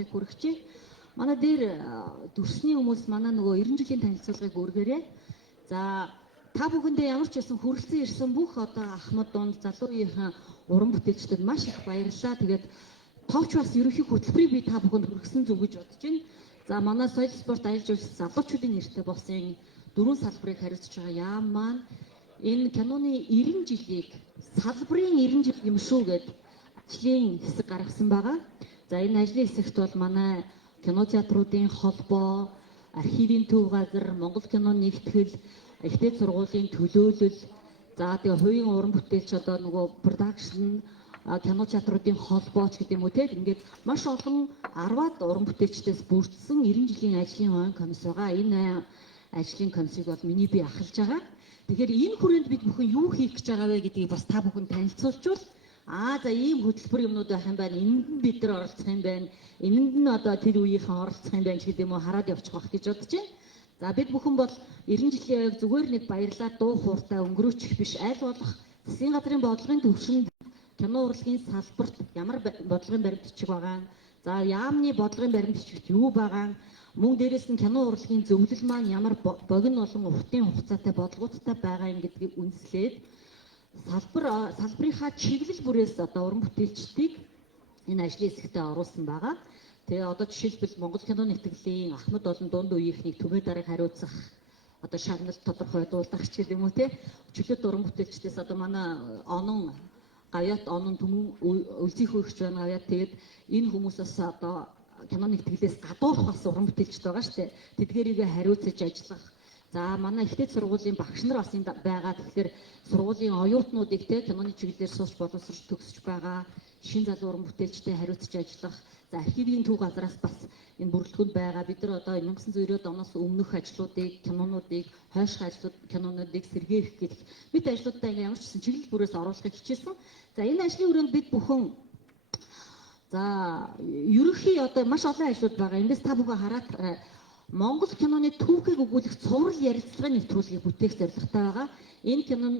танилцуулгыг хүргэжээ. Манай дээр дүрсний хүмүүс манай нөгөө 90 жилийн танилцуулгыг өргөрөө. За та бүхэндээ ямар ч байсан хүрэлцэн ирсэн бүх одоо ахмад дунд залуу үеийнхэн уран бүтээлчдэд маш их баярлалаа. Тэгээд товч бас ерөнхий хөтөлбөрийг би та бүхэнд хүргэсэн зүг гэж бодож байна. За манай соёл спорт аялал жуулчлал залуучуудын нэртэй болсон 4 салбарыг хариуцж байгаа яам маань энэ киноны 90 жилийг салбарын 90 жил юм шүү гэд ажлын хэсэг гаргасан байгаа. За энэ ажлын хэсэгт бол манай кинотеатруудын холбоо, архивын төв газар, Монгол кино нэгтгэл, ихтэй сургуулийн төлөөлөл, за тэгээ хувийн уран бүтээлч одоо нөгөө продакшн, кинотеатруудын холбооч гэдэг юм уу те ингээд маш олон 10-аад уран бүтээлчдээс бүрдсэн 90 жилийн ажлын ойн комисс байгаа. Энэ ажлын комиссыг бол миний бие ахалж байгаа. Тэгэхээр энэ хүрээнд бид бүхэн юу хийх гэж байгаа вэ гэдгийг бас та бүхэн танилцуулжвал за ийм хөтөлбөр юмнууд байх юм байна. Энд нь бид нар оролцох юм байна. Энэнд нь одоо тэр үеийнхэн оролцох юм байна гэдэг юм уу хараад явчих واخ гэж бодож байна. За бид бүхэн бол 90 жилийн аяг зүгээр нэг баярлаад дуу хууртай өнгөрөөчих биш аль болох засгийн газрын бодлогын төвшөнд кино урлагийн салбарт ямар бодлогын баримт бичиг байгаа. За яамны бодлогын баримт бичигт юу байгаа. Мөн дээрээс нь кино урлагийн зөвлөл маань ямар богино болон уртын хугацаатай бодлогоудтай байгаа юм гэдгийг үндэслээд салбарынхаа чиглэл бүрээс одоо уран бүтээлчдийг энэ ажлын хэсэгтээ оруулсан байгаа. Тэгээ одоо жишээлбэл Монгол кино нэгтгэлийн ахмад олон дунд үеийнхнийг төмөө дарааг хариуцах одоо шагналт тодорхойлуулах ч гэдэг юм уу те чөлөөт уран бүтээлчдээс одоо манай онон гавьяат онон түмэн үлзийх хөрөгч байна гавьяат тэгээд энэ хүмүүсээс одоо кино нэгтгэлээс гадуурх бас уран бүтээлчд байгаа шүү дээ. Тэдгээрийг хариуцаж ажиллах. За манай ихтэй сургуулийн багш нар бас энд байгаа. Тэгэхээр сургуулийн оюутнуудыг те киноны чиглэлээр сууч боловсрож төгсөж байгаа шин залуу уран бүтээлчтэй хариуцаж ажиллах. За архивын төв газраас бас энэ бүрэлдэхүүнд байгаа. Бид нар одоо 1990-ад оноос өмнөх ажлуудыг, кинонуудыг, хойших ажлууд, кинонуудыг сэргээх гэх мэт ажлуудаа ямар ч гэсэн чиглэл бүрээс оруулахыг хичээсэн. За энэ ажлын хүрээнд бид бүхэн ерөнхий одоо маш олон ажлууд байгаа. Эндээс та бүхэн хараад Монгол киноны түүхийг өгүүлэх цуврал ярилцлагын нэвтрүүлгийг бүтээх зорилготой байгаа. Энэ киноны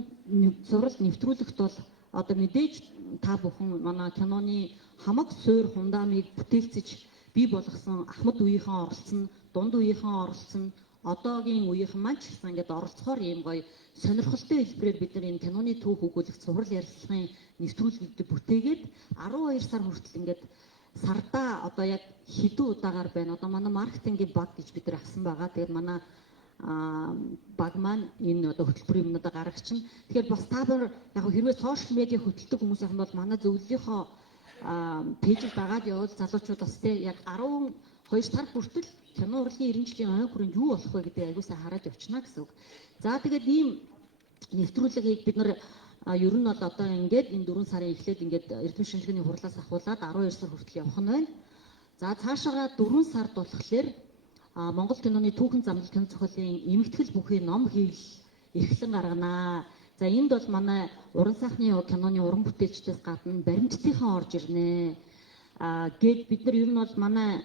цуврал нэвтрүүлэгт бол одоо мэдээж та бүхэн манай киноны хамаг суур фундамыг бүтээлцэж бий болгосон ахмад үеийнхэн оролцсон, дунд үеийнхэн оролцсон, одоогийн үеийнхэн маань ч гэсэн ингээд оролцохоор ийм гоё сонирхолтой хэлбэрээр бид нар энэ киноны түүх өгүүлэх цуврал ярилцлагын нэвтрүүлгийг бүтээгээд 12 сар хүртэл ингээд сардаа одоо яг хэдэн удаагаар байна. Одоо манай маркетингийн баг гэж бид нар авсан байгаа. Тэгээд манай баг маань энэ одоо хөтөлбөрийн юмнуудаа гаргачихна. Тэгэхээр бас та нар яг хэрвээ сошиал медиа хөтэлдэг хүмүүс ахын бол манай зөвлөлийнхөө пэйжийг дагаад явал залуучууд бас те яг 12 сар хүртэл кино урлагийн 90 жилийн ойн хүрээнд юу болох вэ гэдэг аягуулсаа хараад явчихна гэсэн үг. За тэгээд ийм нэвтрүүлгийг бид нар ер нь бол одоо ингээд энэ 4 сарын эхлээд ингээд эрдэм шинжилгээний хурлаас ахуулаад 12 сар хүртэл явах нь байна. За цаашаа 4 сард болохоор Монгол киноны түүхэн замлал кино зохиолын эмэгтгэл бүхий ном хийл эрхлэн гарганаа. За энд бол манай уран сайхны киноны уран бүтээлчдээс гадна баримттайхан орж ирнэ. Гээд бид нар ер нь бол манай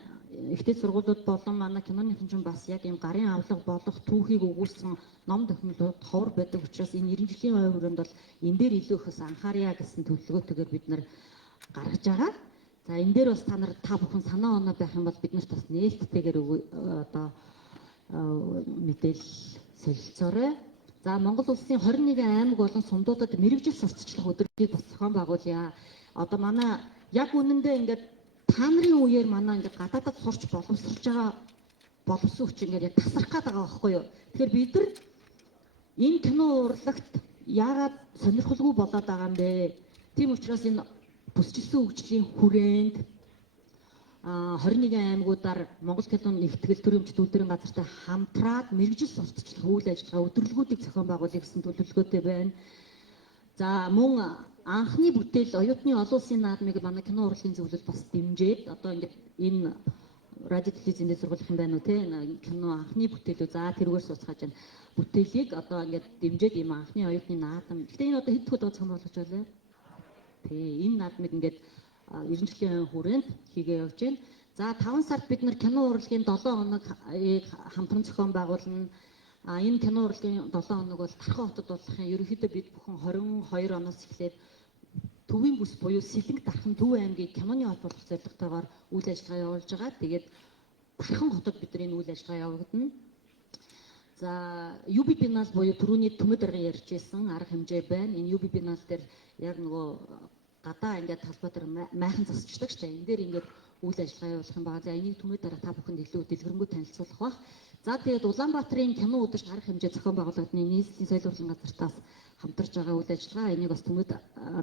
ихтэй сургуулиуд болон манай киноны хэмжээ бас яг ийм гарын авлага болох түүхийг өгүүлсэн ном тохиолдлууд ховор байдаг учраас энэ 90 жилийн ой хүрээнд бол энэ дээр илүү их анхаарья гэсэн төлөвлөгөөтэйгээр бид нар гаргаж байгаа. За энэ дээр бас та бүхэн санаа оноо байх юм бол биднэрт бас нээлттэйгээр одоо мэдээлэл солилцоорой. За Монгол улсын 21 аймаг болон сумдуудад мэргэжил сурталчлах өдрийг бас зохион байгуулъя. Одоо манай яг үнэндээ ингээд та нарын үеэр манай ингээд гадаадд сурч боловсруулж байгаа боловсон хүч ингээд яг тасрах гээд байгаа байхгүй юу. Тэгэхээр бид нар энэ кино урлагт яагаад сонирхолгүй болоод байгаа юм бэ? Тийм учраас энэ бүсчилсэн хөгжлийн хүрээнд 21 аймагуудаар Монгол кино нэгтгэл төрөмч төлөвлөрийн газартай хамтраад мэргэжил сурталчлах үйл ажиллагаа өдрөлгүүдийг зохион байгуулах гэсэн төлөвлөгөөтэй байна. За мөн анхны бүтээл оюутны олон улсын наадмыг манай кино урлагийн зөвлөл бас дэмжиж одоо ингээд энэ радио телевизийн дээр сургуулах юм байна уу те кино анхны бүтээлөө за тэрүүгээр суцгааж байна. Бүтээлийг одоо ингээд дэмжиж ийм анхны оюутны наадам. Гэтэ энэ одоо хэд дахь удаа зохион байгуулж байлаа? Тэгээ энэ наадмыг ингээд 90 жилийн хүрээнд хийгээ явж байна. За 5 сард бид нар кино урлагийн 7 хоног хамтран зохион байгуулна. Энэ кино урлагийн 7 хоног бол Тархан хотод болохын ерөнхийдөө бид бүхэн 22 оноос эхлээд Төвийн бүс буюу Сэлэнг дархан Төв аймгийг киноны холбоох зорилготойгоор үйл ажиллагаа явуулж байгаа. Тэгээд дархан хотод бидний үйл ажиллагаа явагдана. За UB Binal буюу түрүүний төмөд арга ярьж байсан арга хэмжээ байна. Энэ UB Binal дээр яг нөгөө гадаа ингээд талбай дээр майхан засчдаг шүү дээ. Энэ дээр ингээд үйл ажиллагаа явуулах юм байна. За энийг төмөд дараа та бүхэнд илүү дэлгэрэнгүй танилцуулах бах. За тэгээд Улаанбаатарын кино өдөрт арга хэмжээ зохион байгуулалтын нийслэлийн соёлын урлагийн газартаас хамтарч байгаа үйл ажиллагаа энийг бас төмөд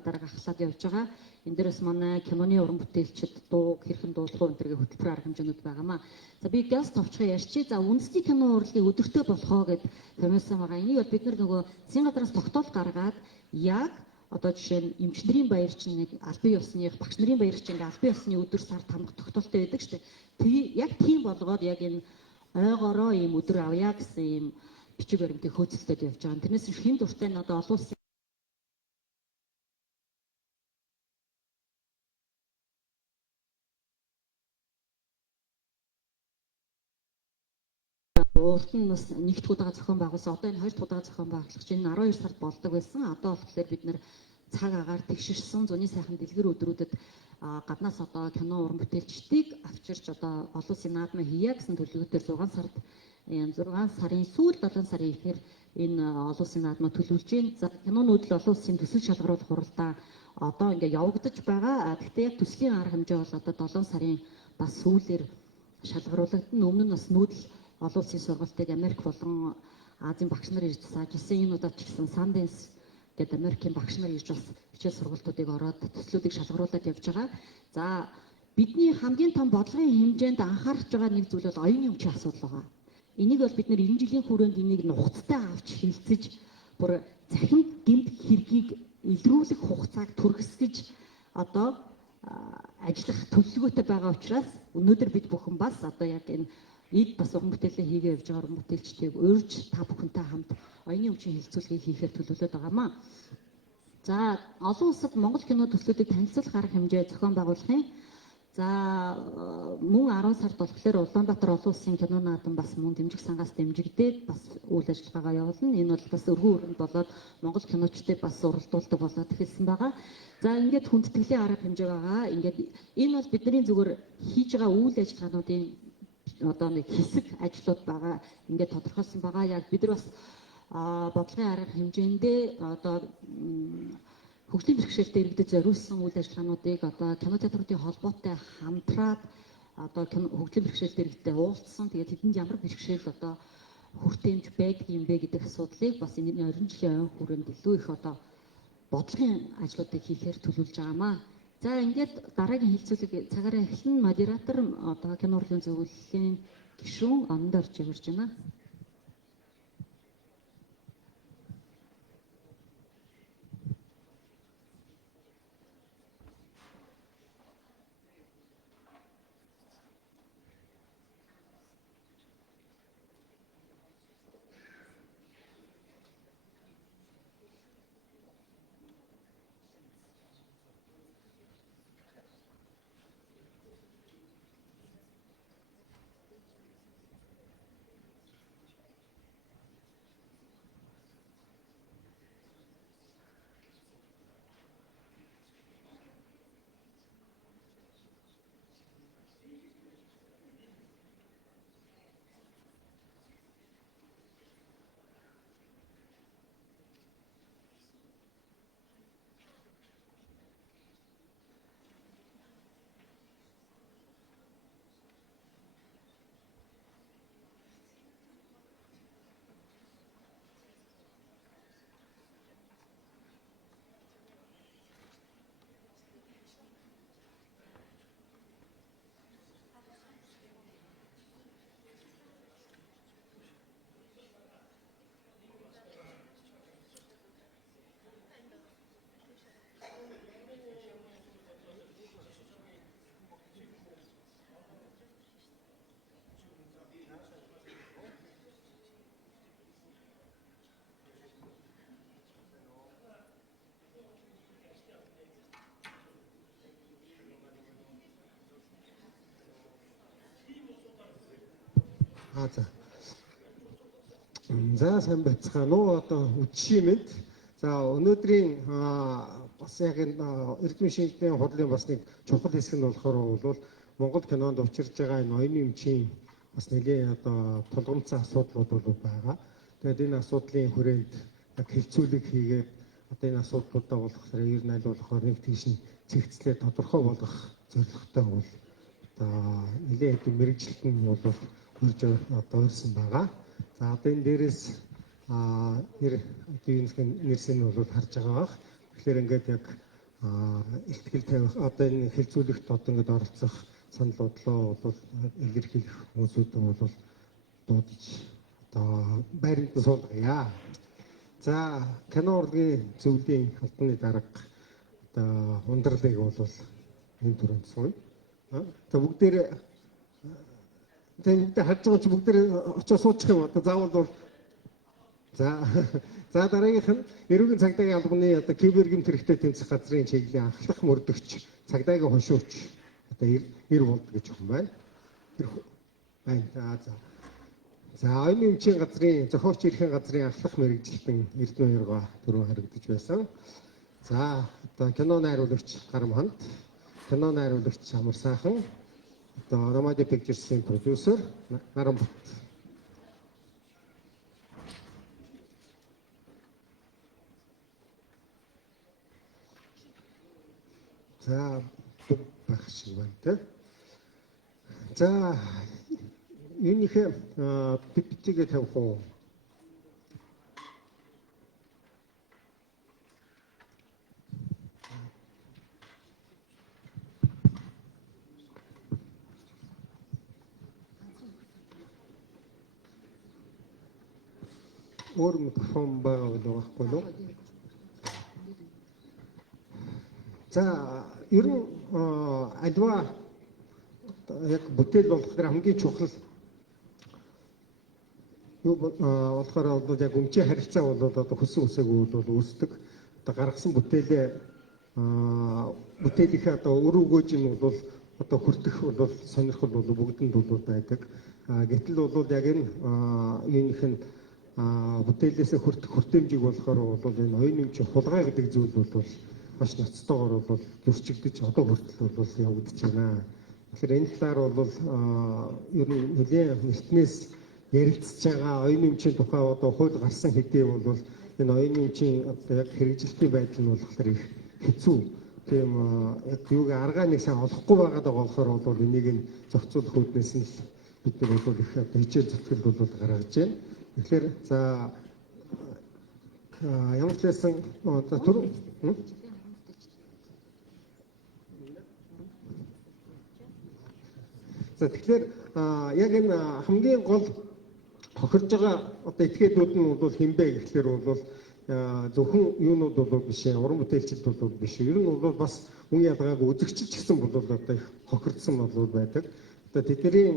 дарга ахлаад явж байгаа. Энэ дээрээс манай киноны уран бүтээлчид дуу хэрхэн дуулах вэ гэдгийг хөтөлбөр арга хэмжээнүүд байгаамаа. За би газ товчхон ярьчих. За үндэсний кино урлагийн өдөртөө болохоо гэд томьёосон байгаа. Энийг бол бид нөгөө засгийн газраас тогтоол гаргаад яг одоо жишээ нь эмчнэрийн баяр чинь нэг албан ёсных багш нарын баяр чинь албан ёсны өдөр сард хамт тогтоолтой байдаг шүү дээ. Тэгээ яг тийм болгоод яг энэ ойгороо ийм өдөр авъя гэсэн ийм бичиг баримтыг хөөцөлтөд явж байгаа. Тэрнээс хэн дуртай нь одоо олон улсын урд нь бас нэгд удаага зохион байгуулсан. Одоо энэ хоёр дахь удаага зохион байгуулах чинь 12 сард болдог байсан. Одоо болохоор бид нэр цаг агаар тэгшэрсэн зуны сайхан дэлгэр өдрүүдэд гаднаас одоо кино уран бүтээлчдийг авчирч одоо олон улсын наадмаа хийя гэсэн төлөвлөгөөтэй 6 сард 6 сарын сүүл 7 сарын ихэр энэ олон улсын наадмаа төлөвлөж байна. За кинонууд л олон улсын төсөл шалгаруулах хуралдаа одоо ингээ явагдаж байгаа. Гэхдээ яг төслийн арга хэмжээ бол одоо 7 сарын бас сүүлээр шалгаруулагдана. Өмнө нь бас нүүдэл олон улсын сургалтыг Америк болон Азийн багш нар ирж засаажсэн. Энэ удаад ч гэсэн Sundance гэдэг Америкийн багш нар ирж бас хичээл сургалтуудыг ороод төслүүдийг шалгаруулад явж байгаа. За бидний хамгийн том бодлогын хэмжээнд анхаарч байгаа нэг зүйл бол оюуны өмчийн асуудал байгаа. Энийг бол бид нэр 90 жилийн хүрээнд энийг нухацтай авч хилцэж бүр захин гэмт хэргийг илрүүлэх хугацааг түргэсгэж одоо ажиллах төлөвлөгөөтэй байгаа учраас өнөөдөр бид бүхэн бас одоо яг энэ эд бас уран бүтээлээ хийгээ явж байгаа уран бүтээлчдийг урьж та бүхэнтэй хамт оюуны өмчийн хилцүүлгийг хийхээр төлөвлөд байгаамаа. За олон улсад Монгол кино төслүүдийг танилцуулах арга хэмжээ зохион байгуулахын за мөн 10 сард болохоор Улаанбаатар олон улсын кино наадам бас мөн дэмжих сангаас дэмжигдээд бас үйл ажиллагаагаа явуулна. Энэ бол бас өргөн өрөнд болоод Монгол киночдыг бас уралдуулдаг болоод эхэлсэн байгаа. За ингээд хүндэтгэлийн арга хэмжээ байгаа. Ингээд энэ бол бидний зүгээр хийж байгаа үйл ажиллагаануудын одоо нэг хэсэг ажлууд байгаа. Ингээд тодорхойлсон байгаа. Яг бид нар бас бодлогын арга хэмжээндээ одоо хөгжлийн бэрхшээлтэй иргэдэд зориулсан үйл ажиллагаануудыг одоо кино театруудын холбоотой хамтраад одоо хөгжлийн бэрхшээлтэй иргэдэд уулзсан. Тэгээд тэдэнд ямар бэрхшээл одоо хүртээмж байдаг юм бэ гэдэг асуудлыг бас энэ 20 жилийн ойн хүрээнд илүү их одоо бодлогын ажлуудыг хийхээр төлөвлөж байгаамаа. За ингээд дараагийн хэлцүүлэг цагаараа эхлэн модератор одоо кино урлагийн зөвлөлийн гишүүн онд орж ирж байна. За сайн байцгаана уу одоо үдшийн мэд. За өнөөдрийн бас яг энэ эрдэмтэн шинжилгээний хурлын бас нэг чухал хэсэг нь болохоор бол Монгол кинонд учирж байгаа энэ оюуны эмчийн бас нэлийн одоо тулгымцсан асуудлууд бол байгаа. Тэгээд энэ асуудлын хүрээнд яг хилцүүлэг хийгээд одоо энэ асуудлуудаа болохоор ер нь аль болохоор нэг тийш нь цэгцлээ тодорхой болгох зорилготой бол одоо нэлийн хэдийн мэрэгжилт нь бол хурж одоо ирсэн байгаа. За одоо энэ дээрээс нэрсэн нь бол харж байгаа бах. Тэгэхээр ингээд яг ихтгэл тавих одоо энэ хилцүүлэгт одоо ингээд оролцох санал бодлоо бол илэрхийлэх хүмүүсүүдэн бол дуудаж одоо байранд нь суулгая. За кино урлагийн зөвлөлийн албаны дарга одоо ундралыг бол энэ түрүүнд сууя. Тэгээ бүгдээр харж байгаа чи бүгдээр очиж суучих юм одоо заавал бол за дараагийнх нь эрүүгийн цагдаагийн албаны одоо кибергэм хэрэгтэй тэмцэх газрын чиглэлийн анхлах мөрдөгч цагдаагийн хошууч одоо эр болд гэж юм байна. байна. За оюуны эмчийн газрын зохиолч эрхийн газрын анхлах мэрэгжилтэн Эрдэнэ Яргаа түрүү харагдаж байсан. За одоо кино найруулагч Гарамханд, кино найруулагч Амар сайхан, одоо Ромади Pictures-ийн продюсер Нарамбат. За байх шиг байна те. За юунийхээ PPT-гээ тавих уу? Өөр микрофон байгаа байхгүй юу? За ер нь альва яг бүтээл болохоор хамгийн чухал юу болохоор бол яг өмчийн харилцаа бол одоо хөсөн үсээгүй бол үүсдэг. Одоо гаргасан бүтээлийнхээ одоо өр өгөөж нь бол одоо хүртэх бол сонирхол бол бүгдэнд бол байдаг. Гэтэл бол яг энэ юуных нь бүтээлээс хүртэх хүртээмжийг болохоор бол энэ оюуны эмчийн хулгай гэдэг зүйл бол маш ноцтойгоор бол зөрчигдөж одоо хүртэл бол явагдаж байна. Тэгэхээр энэ талаар бол ер нь нэлийн эртнээс ярилцж байгаа оюуны эмчийн тухай одоо хууль гарсан хэдий бол энэ оюуны эмчийн одоо яг хэрэгжилтийн байдал нь болохоор их хэцүү. Тийм яг юуг аргаа нэг сайн олохгүй байгаад байгаа болохоор бол энийг нь зохицуулах үүднээс нь бид нар бол их одоо хичээл зүтгэл бол гаргаж байна. Тэгэхээр за ямар ч байсан одоо түр за тэгэхээр яг энэ хамгийн гол хохирж байгаа одоо этгээдүүд нь бол хинбэ гэхлээр бол зөвхөн юунууд бол биш ээ, уран бүтээлчд бол биш. Ер нь бол бас үн ялгаагүй үзэгчд ч гэсэн бол одоо их хохирдсан бол байдаг. Одоо тэдний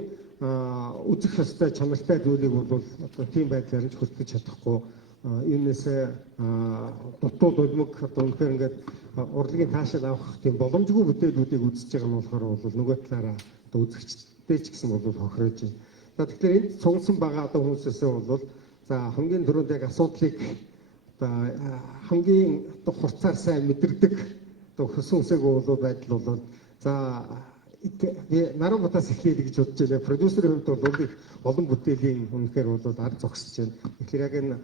үзэх ёстой чанартай зүйлийг бол одоо тийм байдлаар нь хүртэж чадахгүй. Юунээсээ дутууд улмаг одоо үнэхээр ингээд урлагийн таашаал авах тийм боломжгүй бүтээлүүдийг үзэж байгаа нь болохоор бол нөгөө талаараа одоо үзэгчтэй ч гэсэн бол хохирож байна. Тэгэхээр энд цугсан байгаа одоо хүмүүсээсээ бол за хамгийн түрүүнд яг асуудлыг одоо хамгийн одоо хурцаар сайн мэдэрдэг одоо хөсөн үсээгүй бол байдал бол за Нарамбатаас эхлэе гэж бодож байна. Продюсерийн хувьд бол их олон бүтээлийн үнэхээр бол ард зогсож байна. Тэгэхээр яг энэ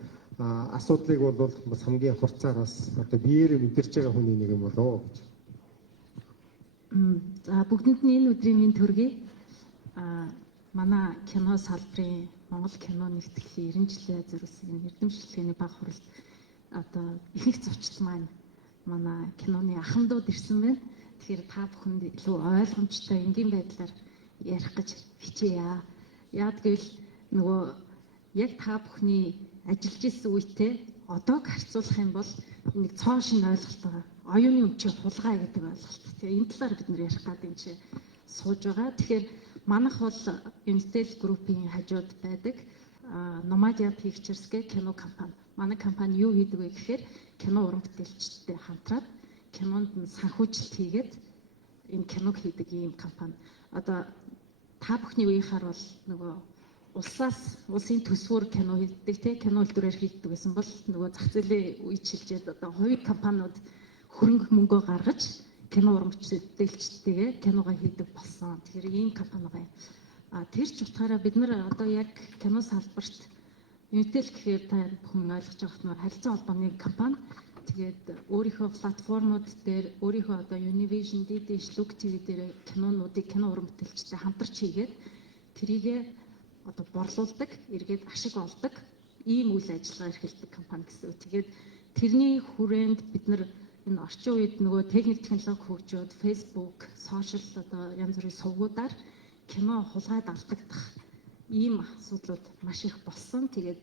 асуудлыг бол бас хамгийн хурцаар бас одоо биеэр мэдэрч байгаа хүний нэг юм болоо гэж. За бүгдэнд нь энэ өдрийн мэнд төргий. Манай кино салбарын Монгол кино нэгтгэлийн 90 жилийн зэрэсгийн эрдэмшлэгээний баг хуралд одоо ихэнх зочд маань манай киноны ахмадууд ирсэн байна. Тэгэхээр та бүхэнд илүү ойлгомжтой энгийн байдлаар ярих гэж хичээе. Яг гэвэл нөгөө яг та бүхний ажиллаж исэн үедээ одоог харьцуулах юм бол нэг цоо шин ойлголт байгаа. Оюуны өмчийн хулгай гэдэг ойлголт. Тэгээ энэ талаар бид нэр ярих гэдэг юм чи сууж байгаа. Тэгэхээр манайх бол Intel Group-ийн хажууд байдаг Nomadia Pictures гэх кино компани. Манай компани юу хийдэг вэ гэхээр кино уран бүтээлчтэй хамтраад кинонд нь санхүүжилт хийгээд энэ киног хийдэг ийм компани. Одоо та бүхний үеийнхаар бол нөгөө улсын төсвөр кино хийдэг те кино үйлдвэрээр хийдэг гэсэн бол нөгөө зах зээлийн үежилжээд одоо хувийн компаниуд хөрөнгө мөнгөө гаргаж кино уран бүтээлчтэйгээ киногоо хийдэг болсон. Тэгэхээр ийм компани байна. Тэр ч утгаараа бид нар одоо яг кино салбарт Unitel гэхээр та бүхэн ойлгож байгаа нь харилцаа холбооны компани. Тэгээд өөрийнхөө платформуд дээр өөрийнхөө одоо Univision, DD, Look TV дээр кинонуудыг кино уран бүтээлчтэй хамтарч хийгээд тэрийгээ одоо борлуулдаг, эргээд ашиг олдог ийм үйл ажиллагаа эрхэлдэг компани гэсэн үг. Тэгээд тэрний хүрээнд бид нар энэ орчин үед нөгөө техник технологи хөгжөөд Facebook, сошиал одоо янз бүрийн сувгуудаар кино хулгайд алдагдах ийм асуудлууд маш их болсон. Тэгээд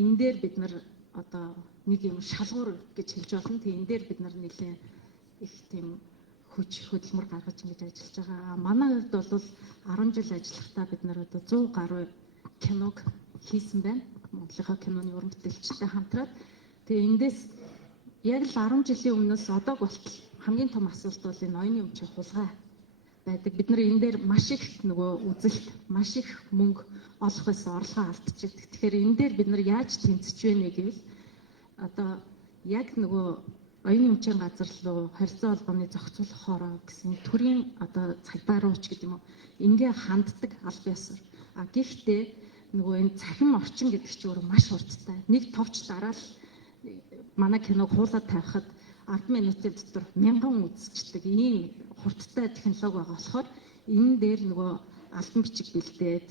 энэ дээр бид нар одоо нэг юм шалгуур гэж хэлж болно. Тэгээд энэ дээр бид нар нэлээд их тийм хүч хөдөлмөр гаргаж ингэж ажиллаж байгаа. Манай хувьд бол 10 жил ажиллахдаа бид нар одоо 100 гаруй киног хийсэн байна. Монголынхаа киноны уран бүтээлчтэй хамтраад. Тэгээ эндээс яг л 10 жилийн өмнөөс одоо болтол хамгийн том асуудал бол энэ оюуны өмчийн хулгай байдаг. Бид нар энэ дээр маш их нөгөө үзэлт, маш их мөнгө олох байсан орлогоо алдчихдаг. Тэгэхээр энэ дээр бид нар яаж тэмцэж байна гэвэл одоо яг нөгөө оюуны өмчийн газар руу харилцаа холбооны зохицуулах хороо гэсэн төрийн одоо цагдааруулч гэдэг юм уу ингээ ханддаг аль ёсоор. Гэхдээ нөгөө энэ цахим орчин гэдэг чинь өөрөө маш хурдтай. Нэг товч дараа л манай киног хуулаад тавихад 10 минутын дотор 1000 үзчихдэг ийм хурдтай технологи байгаа болохоор энэ дээр нөгөө альбом бичиг бэлдээд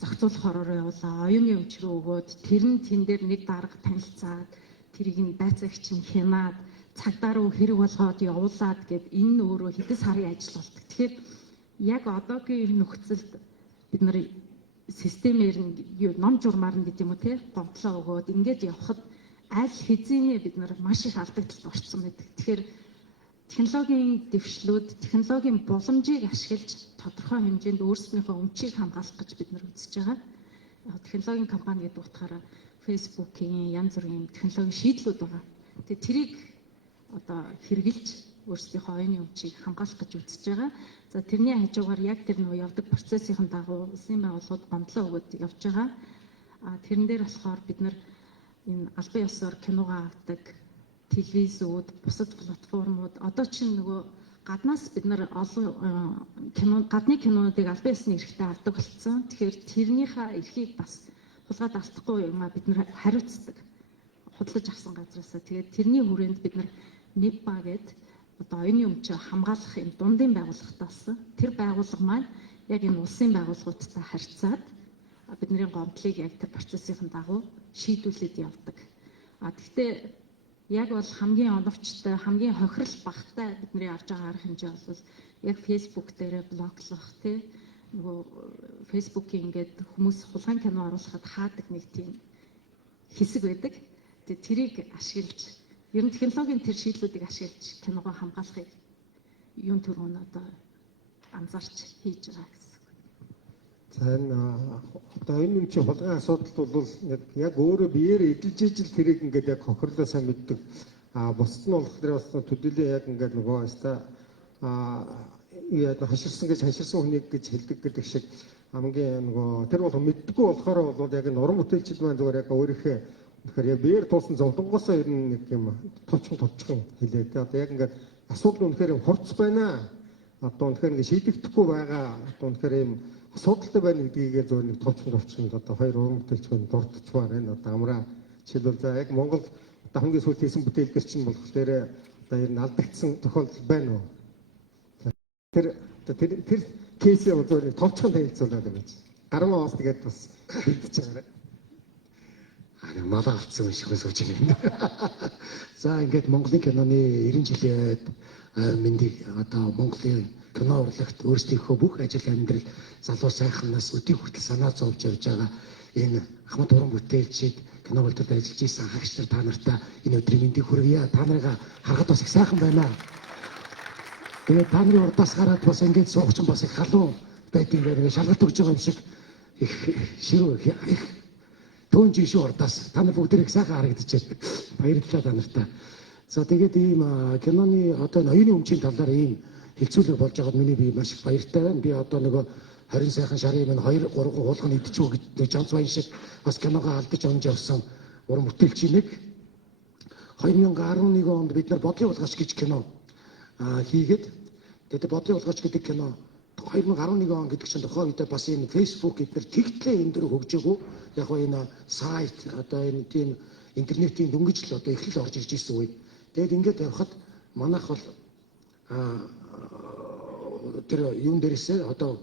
зохицуулах хороор явуулаа, оюуны өмч рүү өгөөд тэр нь тэн дээр нэг дарга танилцаад тэрийг нь байцаагч нь хянаад цагдаа руу хэрэг болгоод явуулаад гэд энэ өөрөө хэдэн сарын ажил болдог. Тэгэхээр яг одоогийн нөхцөлд бид нар системээр нь ном журмаар нь гэдэг юм уу те гомдлоо өгөөд ингэж явхад аль хэзээ бид нар маш их алдагдлалд орсон байдаг. Тэгэхээр технологийн дэвшлүүд, технологийн боломжийг ашиглаж тодорхой хэмжээнд өөрсдийнхөө өмчийг хамгаалах гэж бид нар үзэж байгаа. Технологийн компани гэдэг утгаараа Facebook-ийн янз бүрийн технологийн шийдлүүд байгаа. Тэгээ тэрийг одоо хэрэгжилж өөрсдийнхөө оюуны өмчийг хамгаалах гэж үзэж байгаа. За тэрний хажуугаар яг тэр нөө явдаг процессын дагуу улсын байгууллагууд гомдлоо өгöd явж байгаа. Тэрэн дээр болохоор бид нар энэ албан ёсоор киногоо авдаг телевизүүд, бусад платформуд одоо чинь нөгөө гаднаас бид нар олон гадны кинонуудыг албан ёсны эрхтэй авдаг болсон. Тэгэхээр тэрнийхээ эрхийг бас хулгайд алдахгүй юмаа бид нар хариуцдаг. Худалдаж авсан газраасаа. Тэгээд тэрний хүрээнд бид нар НИПА гэдэг одоо оюуны өмчөө хамгаалах юм дундын байгууллагатай болсон. Тэр байгууллага маань яг энэ улсын байгууллагуудтай харьцаад бидний гомдлыг яг тэр процессын дагуу шийдүүлээд явдаг. Гэхдээ яг бол хамгийн оновчтой, хамгийн хохирол багтай бидний авч байгаа арга хэмжээ бол яг Facebook дээр блоглох тий нөгөө Facebook-ийн ингээд хүмүүс хулгайн кино оруулахад хаадаг нэг тийм хэсэг байдаг. Тэгээ тэрийг ашиглаж ер нь технологийн тэр шийдлүүдийг ашиглаж киногоо хамгаалахыг юун төрөнд одоо анзаарч хийж байгаа гэсэн. За энэ одоо энэ юм чи хулгайн асуудал бол яг өөрөө биеэр эдэлж ижил тэрийг ингээд яг хохирлоо сайн мэддэг. Бусд нь болохоор бас төдийлөө яг ингээд нөгөө хаста яа хаширсан гэж хаширсан хүнийг гэж хэлдэг гэдэг шиг хамгийн нөгөө тэр бол мэддэггүй болохоор бол яг энэ уран бүтээлчд маань зүгээр яг өөрийнхөө тэгэхээр яг биеэр туулсан зовлонгоосоо ер нь нэг юм товчхон хэлээ. Одоо яг ингээд асуудал үнэхээр хурц байна. Одоо үнэхээр ингээд шийдэгдэхгүй байгаа. Одоо үнэхээр юм асуудалтай байна гэдгийг зөв нэг товчхон одоо хоёр уран бүтээлчгүй дурдчихваа байна. Одоо амраа жишээлбэл за яг Монгол одоо хамгийн сүүлд хийсэн бүтээлдэр чинь болохоор одоо ер нь алдагдсан тохиолдол байна уу? Тэр кейсээ зөв товчхон танилцуулаад байна. Гармаа бас тэгээд бас бэлдэж байгаа. Малаа авцсан юм шиг сууж байна. За ингээд Монголын киноны 90 жилийн мэндийг одоо Монголын кино урлагт өөрсдийнхөө бүх ажил амьдрал залуу сайхнаас өдий хүртэл санаа зовж явж байгаа энэ Ахмад уран бүтээлчид кино урлагт ажиллаж исэн хагч нар та нартай энэ өдрийн мэндийг хүргье. Та нарыг харахад бас их сайхан байна. Тэгээд та нарын урдаас гараад бас ингээд суугч бас их халуун байдгийн байгаад шалгалт өгж байгаа юм шиг их ширүү их төн жишээ урдаас та нар бүгд их сайхан харагдчихэв. Баярлалаа та нартай. За тэгээд ийм киноны одоо оюуны өмчийн талаар ийм хэлцүүлэг болж байгаад миний би маш их баяртай байна. Би одоо нөгөө 20 сайхан шарын минь 2 3 хуулганы идчихв гэж Жанц баян шиг бас киногоо алдаж онж явсан уран бүтээлчийн нэг 2011 онд бид нар бодлын улгаач гэж кино хийгээд тэгээд бодлын улгаач гэдэг кино 2011 он гэдэг чинь тухайн үедээ бас энэ Facebook эдгээр тэгтлээ энэ дөр хөгжөөгөө яг энэ сайт одоо энэ тийм интернетийн дөнгөж л одоо их л орж ирж ирсэн үе. Тэгээд ингээд явхад манайх бол тэр юун дээрээсээ одоо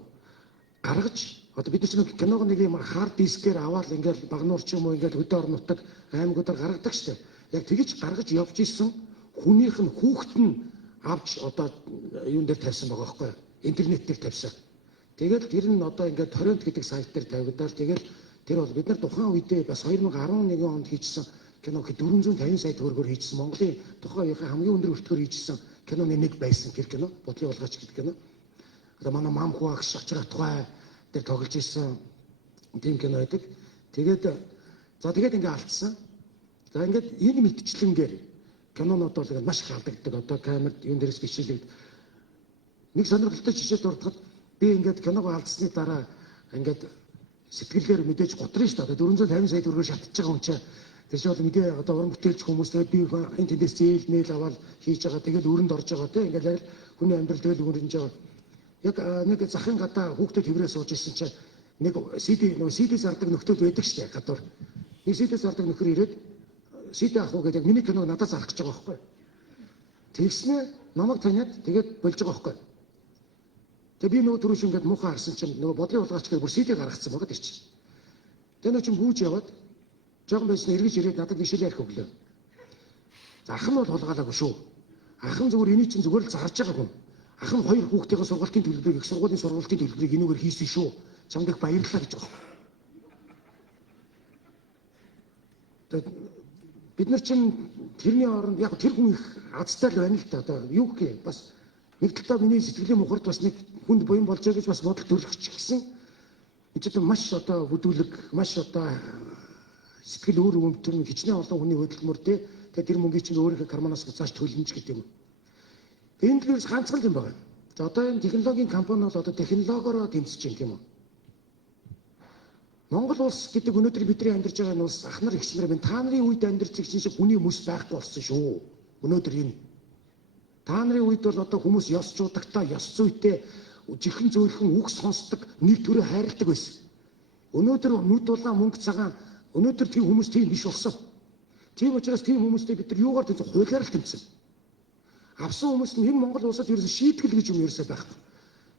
гаргаж одоо бид чинь киног нэг юм хард дискээр аваад ингээд багнуур ч юм уу ингээд хөдөө орнотог аймагуудаар гаргадаг штеп. Яг тэгж гаргаж явж исэн хүнийх нь хүүхэд нь авч одоо юун дээр тавьсан байгаа байхгүй юу? Интернет дээр тавьсан. Тэгээд тэр нь одоо ингээд торрент гэдэг сайт дээр тавигдаад тэгээд тэр бол бид нар тухайн үедээ бас 2011 онд хийжсэн кино 450 сая төгрөгөөр хийжсэн Монголын тухайн үеийн хамгийн өндөр өртгөөр хийжсэн киноны нэг байсан тэр кино бодлын улгаач гэдэг кино. Одоо манай Мамхуу агш очрах тухай дээр тоглож ирсэн тийм кино байдаг. Тэгээд ингээд алдсан. За ингээд энэ мэдчлэнгээр кинонууд бол ингээд маш их алдагддаг. Одоо камерд юун дээрээс бичлэгд нэг сонирхолтой жишээ дурдахад би ингээд киног алдсны дараа ингээд сэтгэлээр мэдээж готрын шүү дээ. 450 сая төгрөгөөр шатчихж байгаа юм чинь. Тэгш бол мэдээ одоо уран бүтээлч хүмүүс тэгээд би энэ тэндээс зээл мэйл аваад хийж байгаа. Тэгээд өрөнд орж байгаа тийм ингээд яг хүний амьдрал тэгэл өрөнд байгаа. Яг нэг захын гадаа хүүхдэд хэврээ сууж ирсэн чинь нэг CD зардаг нөхдөд байдаг шүү дээ гадуур. Нэг CD зардаг нөхөр ирээд CD авах уу гэдэг яг миний киног надад зарах гэж байгаа байхгүй. Тэгснэ намайг таниад тэгээд болж байгаа байхгүй. Тэгээ би нөгөө түрүүш ингээд муухай харсан чинь нөгөө бодлын улгаач гэж бүр CD гаргацсан байгаа тэр чинь. Тэгээ нөө чинь бүүж яваад жоохон байсан эргэж ирээд надад нэг шил ярих өглөө. За ах нь бол хулгаалаагүй шүү. Ах нь зүгээр эний чинь зүгээр л зарж байгаа хүн. Ах нь хоёр хүүхдийн сургалтын төлбөрийг их сургуулийн сургалтын төлбөрийг энүүгээр хийсэн шүү. Чамд их баярлалаа гэж байгаа. Тэгээд бид нар чинь тэрний оронд яг тэр хүн их азтай л байна л да. Одоо юу гэх юм бас нэг талдаа миний сэтгэлийн мухард бас нэг хүнд буян болж байгаа гэж бас бодол төрөлгч гисэн. Энэ ч маш одоо хөдөлгөг, маш одоо сэтгэл өөр өмтөр хичнээн олон хүний хөдөлмөр дээ. Тэгээд тэр мөнгийг чинь өөрийнхөө карманаас буцааж төлнөж гэдэг юм. Энэ төрөөс ганцхан юм байна. За одоо энэ технологийн компани бол одоо технологиороо тэмцэж байна тийм үү? Монгол улс гэдэг өнөөдөр бидний амьдарч байгаа энэ улс ах нар ихс нар байна. Та нарын үед амьдарч байгаа шиг хүний мөс байхгүй болсон шүү. Өнөөдөр энэ та нарын үед бол одоо хүмүүс ёс жуудагтаа ёс зүйтэй жихэн зөөлхөн үг сонсдог нэг төрөө хайрладаг байсан. Өнөөдөр нүд дулаан мөнгө цагаан өнөөдөр тийм хүмүүс тийм биш болсон. Тийм учраас тийм хүмүүстэй бид нар юугаар тэмцэх хуулиар л тэмцэн. Авсан хүмүүс нь энэ Монгол улсад ерөөсө шийтгэл гэж юм ерөөсөө байхгүй.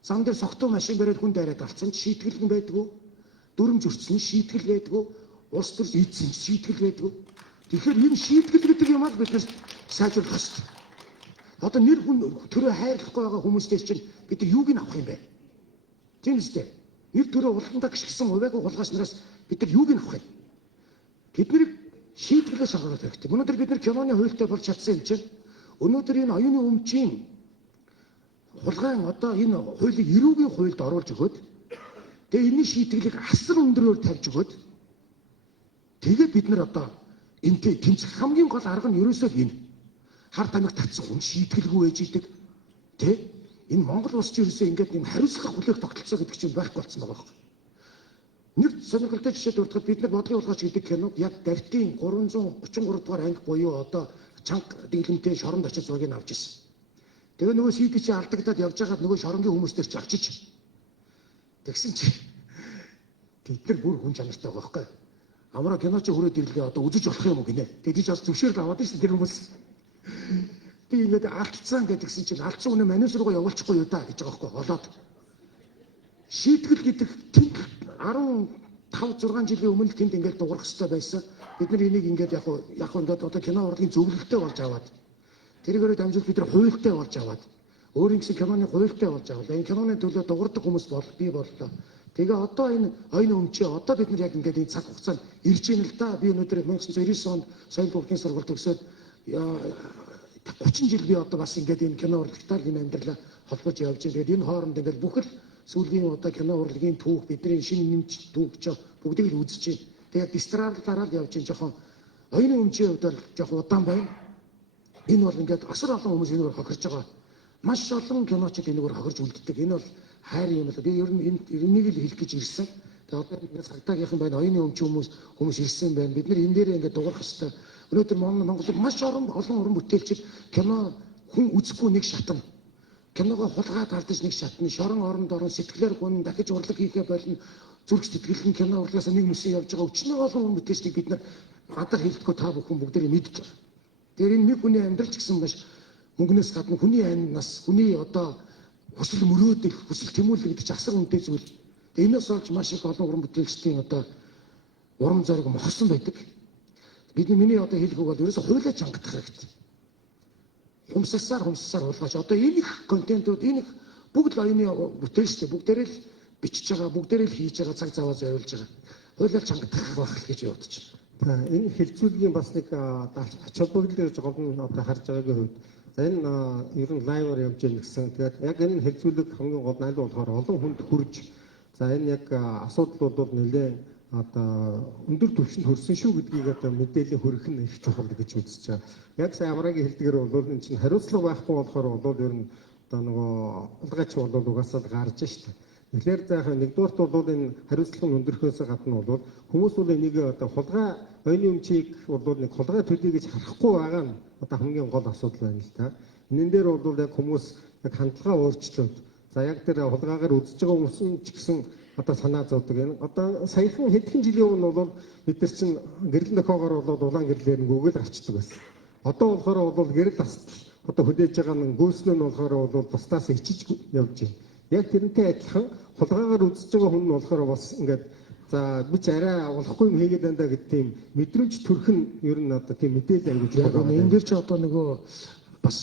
Зам дээр согтуу машин бариад хүн дайраад авцсан ч шийтгэл нь байдгүй. Дүрм зөрчсөн шийтгэл байдгүй. Улс төрс ийдсэн шийтгэл байдгүй. Тэгэхээр энэ шийтгэл гэдэг юм аа бид нар сайжруулах хэрэгтэй. Одоо нэр хүн төрөө хайрлахгүй байгаа хүмүүстэй чинь бид нар юуг нь авах юм бэ? Тийм үстэй. Нэр төрөө улаандаа гიშгсэн хуваагүй хулгайч нараас бид нар юуг нь авах юм? Тэднийг шийдвэрлэж шалгах хэрэгтэй. Өнөөдөр бид нар киноны хуультай болж чадсан юм чинь өнөөдөр энэ оюуны өмчийн хулгайн одоо энэ хуулийн эрүүгийн хуульд оруулж өгөөд тэгээ энэ шийдвэрлийг асар өндрөөр тавьж өгөөд тэгээд бид нар одоо энтэй тэмцэх хамгийн гол арга нь ерөөсөө энэ хар тамиг татсан хүн шийдгэлгүй байж идэг тий энэ Монгол улс чинь ерөөсөө ингээд юм хариуцлах хүлээх тогтолцоо гэдэг чинь байхгүй болсон байгаа байхгүй. Нэг сонирхолтой жишээ дурдахад бид нар бодлын улгаач гэдэг киног яг Гартийн 333 дугаар анги буюу одоо чанга дэглэмтэй шоронд очиж зургийг авч ирсэн. Тэгээ нөгөө CD чи алдагдаад явж байгаад нөгөө шоронгийн хүмүүстэр ч очиж. Тэгсэн чи бид нар бүр хүн чанартай байгаа байхгүй. Амраа кино чи хүрээд ирлээ одоо үзэж болох юм уу гинэ. Тэгээ чи бас зөвшөөрөл аваад ирсэн тэр хүмүүс. Би ингээд алдсан гэдгсэн чинь алдсан үнэ манайс руугаа явуулчихгүй юу да гэж байгаа байхгүй болоод. Шийтгэл гэдэг тэнд 15-6 жилийн өмнө тэнд ингээд дуурах хэрэгтэй байсан. Бид нар энийг ингээд яг ингээд одоо кино урлагийн зөвлөлттэй болж аваад тэрийгээр дамжуулж бид нар хуультай болж аваад өөрийн гэсэн киноны хуультай болж аваад энэ киноны төлөө дуурдаг хүмүүс бол би боллоо. Тэгээ одоо энэ оюуны өмчөө одоо бид нар яг ингээд энэ цаг хугацаанд ирж ийн л да. Би өнөөдөр 1999 онд соёл бүхний сургалт төгсөөд 30 жил би одоо бас ингээд энэ кино урлагтаар энэ амьдралаа холбож явж байгаа. Тэгээд энэ хооронд ингээд бүх л сүүлийн одоо кино урлагийн түүх бидний шинэ нэмж түүхч бүгдийг л үзэж байна. Тэгээд дистраллаараа л явж байна. Жохон оюуны өмчийн хувьд бол жохон удаан байна. Энэ бол ингээд асар олон хүмүүс энэгээр хохирж байгаа. Маш олон киночид энэгээр хохирж үлддэг. Энэ бол хайр юм л. Би ер нь энийг л хэлэх гэж ирсэн. Тэгээд одоо бид цагтаагийнхан байна. Оюуны өмч хүмүүс ирсэн байна. Бид нар энэ дээр ингээд дуурах хэрэгтэй. Өнөөдөр Монголд маш олон уран бүтээлчид кино хүн үзэхгүй нэг шатна. Киногоо хулгайд алдаж нэг шатна. Шорон оронд сэтгэлээр гүн дахиж урлаг хийхэ болно. Зүрх сэтгэл нь кино урлагаас нэг мэсэн явж байгаа. Өчнөө олон уран бүтээлчдийг бид нар гадар хэлдэггүй та бүхэн бүгдээрээ мэдж байгаа. Тэр энэ нэг хүний амьдрал ч гэсэн маш мөнгнөөс гадна хүний амьнаас хүний одоо хүсэл мөрөөдөл, хүсэл тэмүүлэл гэдэг асар үнэтэй зүйл. Энээс олж маш их олон уран бүтээлчдийн одоо урам зориг мохсон байдаг. Миний одоо хэлэх үг бол ерөөсө хуйлаа чангадах хэрэгтэй. Хумсасаар хулгайч одоо энэ их контентууд энэ их бүгд л оюуны бүтээлчтэй бүгдээрээ л бичиж байгаа, бүгдээрээ л хийж байгаа, цаг цаваа зориулж байгаа. Хуйлаа чангадах байх гэж бодож байна. Энэ хэлцүүлгийн бас нэг ач холбогдол гэж гол нь одоо харж байгаагийн хувьд энэ ер нь лайваар явж байгаа гэсэн. Тэгээд яг энэ хэлцүүлэг хамгийн гол нь аль болохоор олон хүнд хүрж за энэ яг асуудлууд бол нэлээд одоо өндөр түвшинд хүрсэн шүү гэдгийг одоо мэдээлэл хүргэх нь их чухал гэж үзэж байгаа. Яг сайн Амрагийн хэлдгээр бол энэ чинь хариуцлага байхгүй болохоор бол ер нь одоо нөгөө хулгайч бол угаасаа гарч штэ. Тэгэхээр заахаа нэгдүгээрт бол энэ хариуцлага нь өндөрхөөс гадна бол хүмүүс бол энийг одоо хулгай оюуны өмчийг бол нэг хулгай төлөй гэж харахгүй байгаа нь одоо хамгийн гол асуудал байна л та. Энэн дээр бол яг хүмүүс яг хандлагаа өөрчлөөд за яг тэр хулгайгаар үзэж байгаа хүмүүс ч гэсэн одоо санаа зовдөг. Энэ одоо саяхан хэдхэн жилийн өмнө бол бид нар чинь гэрэл нөхөөгөр бол улаан гэрлээр нь гүгэл авчдаг байсан. Одоо болохоор бол гэрэл одоо хүлээж байгаа нь гүйснэ нь болохоор бол бусдаас ичиж явж байна. Яг тэрнтэй адилхан хулгайгаар үзэж байгаа хүн нь болохоор бас ингээд за би ч арай болохгүй юм хийгээд байна да гэдэг тийм мэдрэмж төрөх нь ер нь одоо тийм мэдээлэл ангиж байгаа. Энэ дээр ч одоо нөгөө бас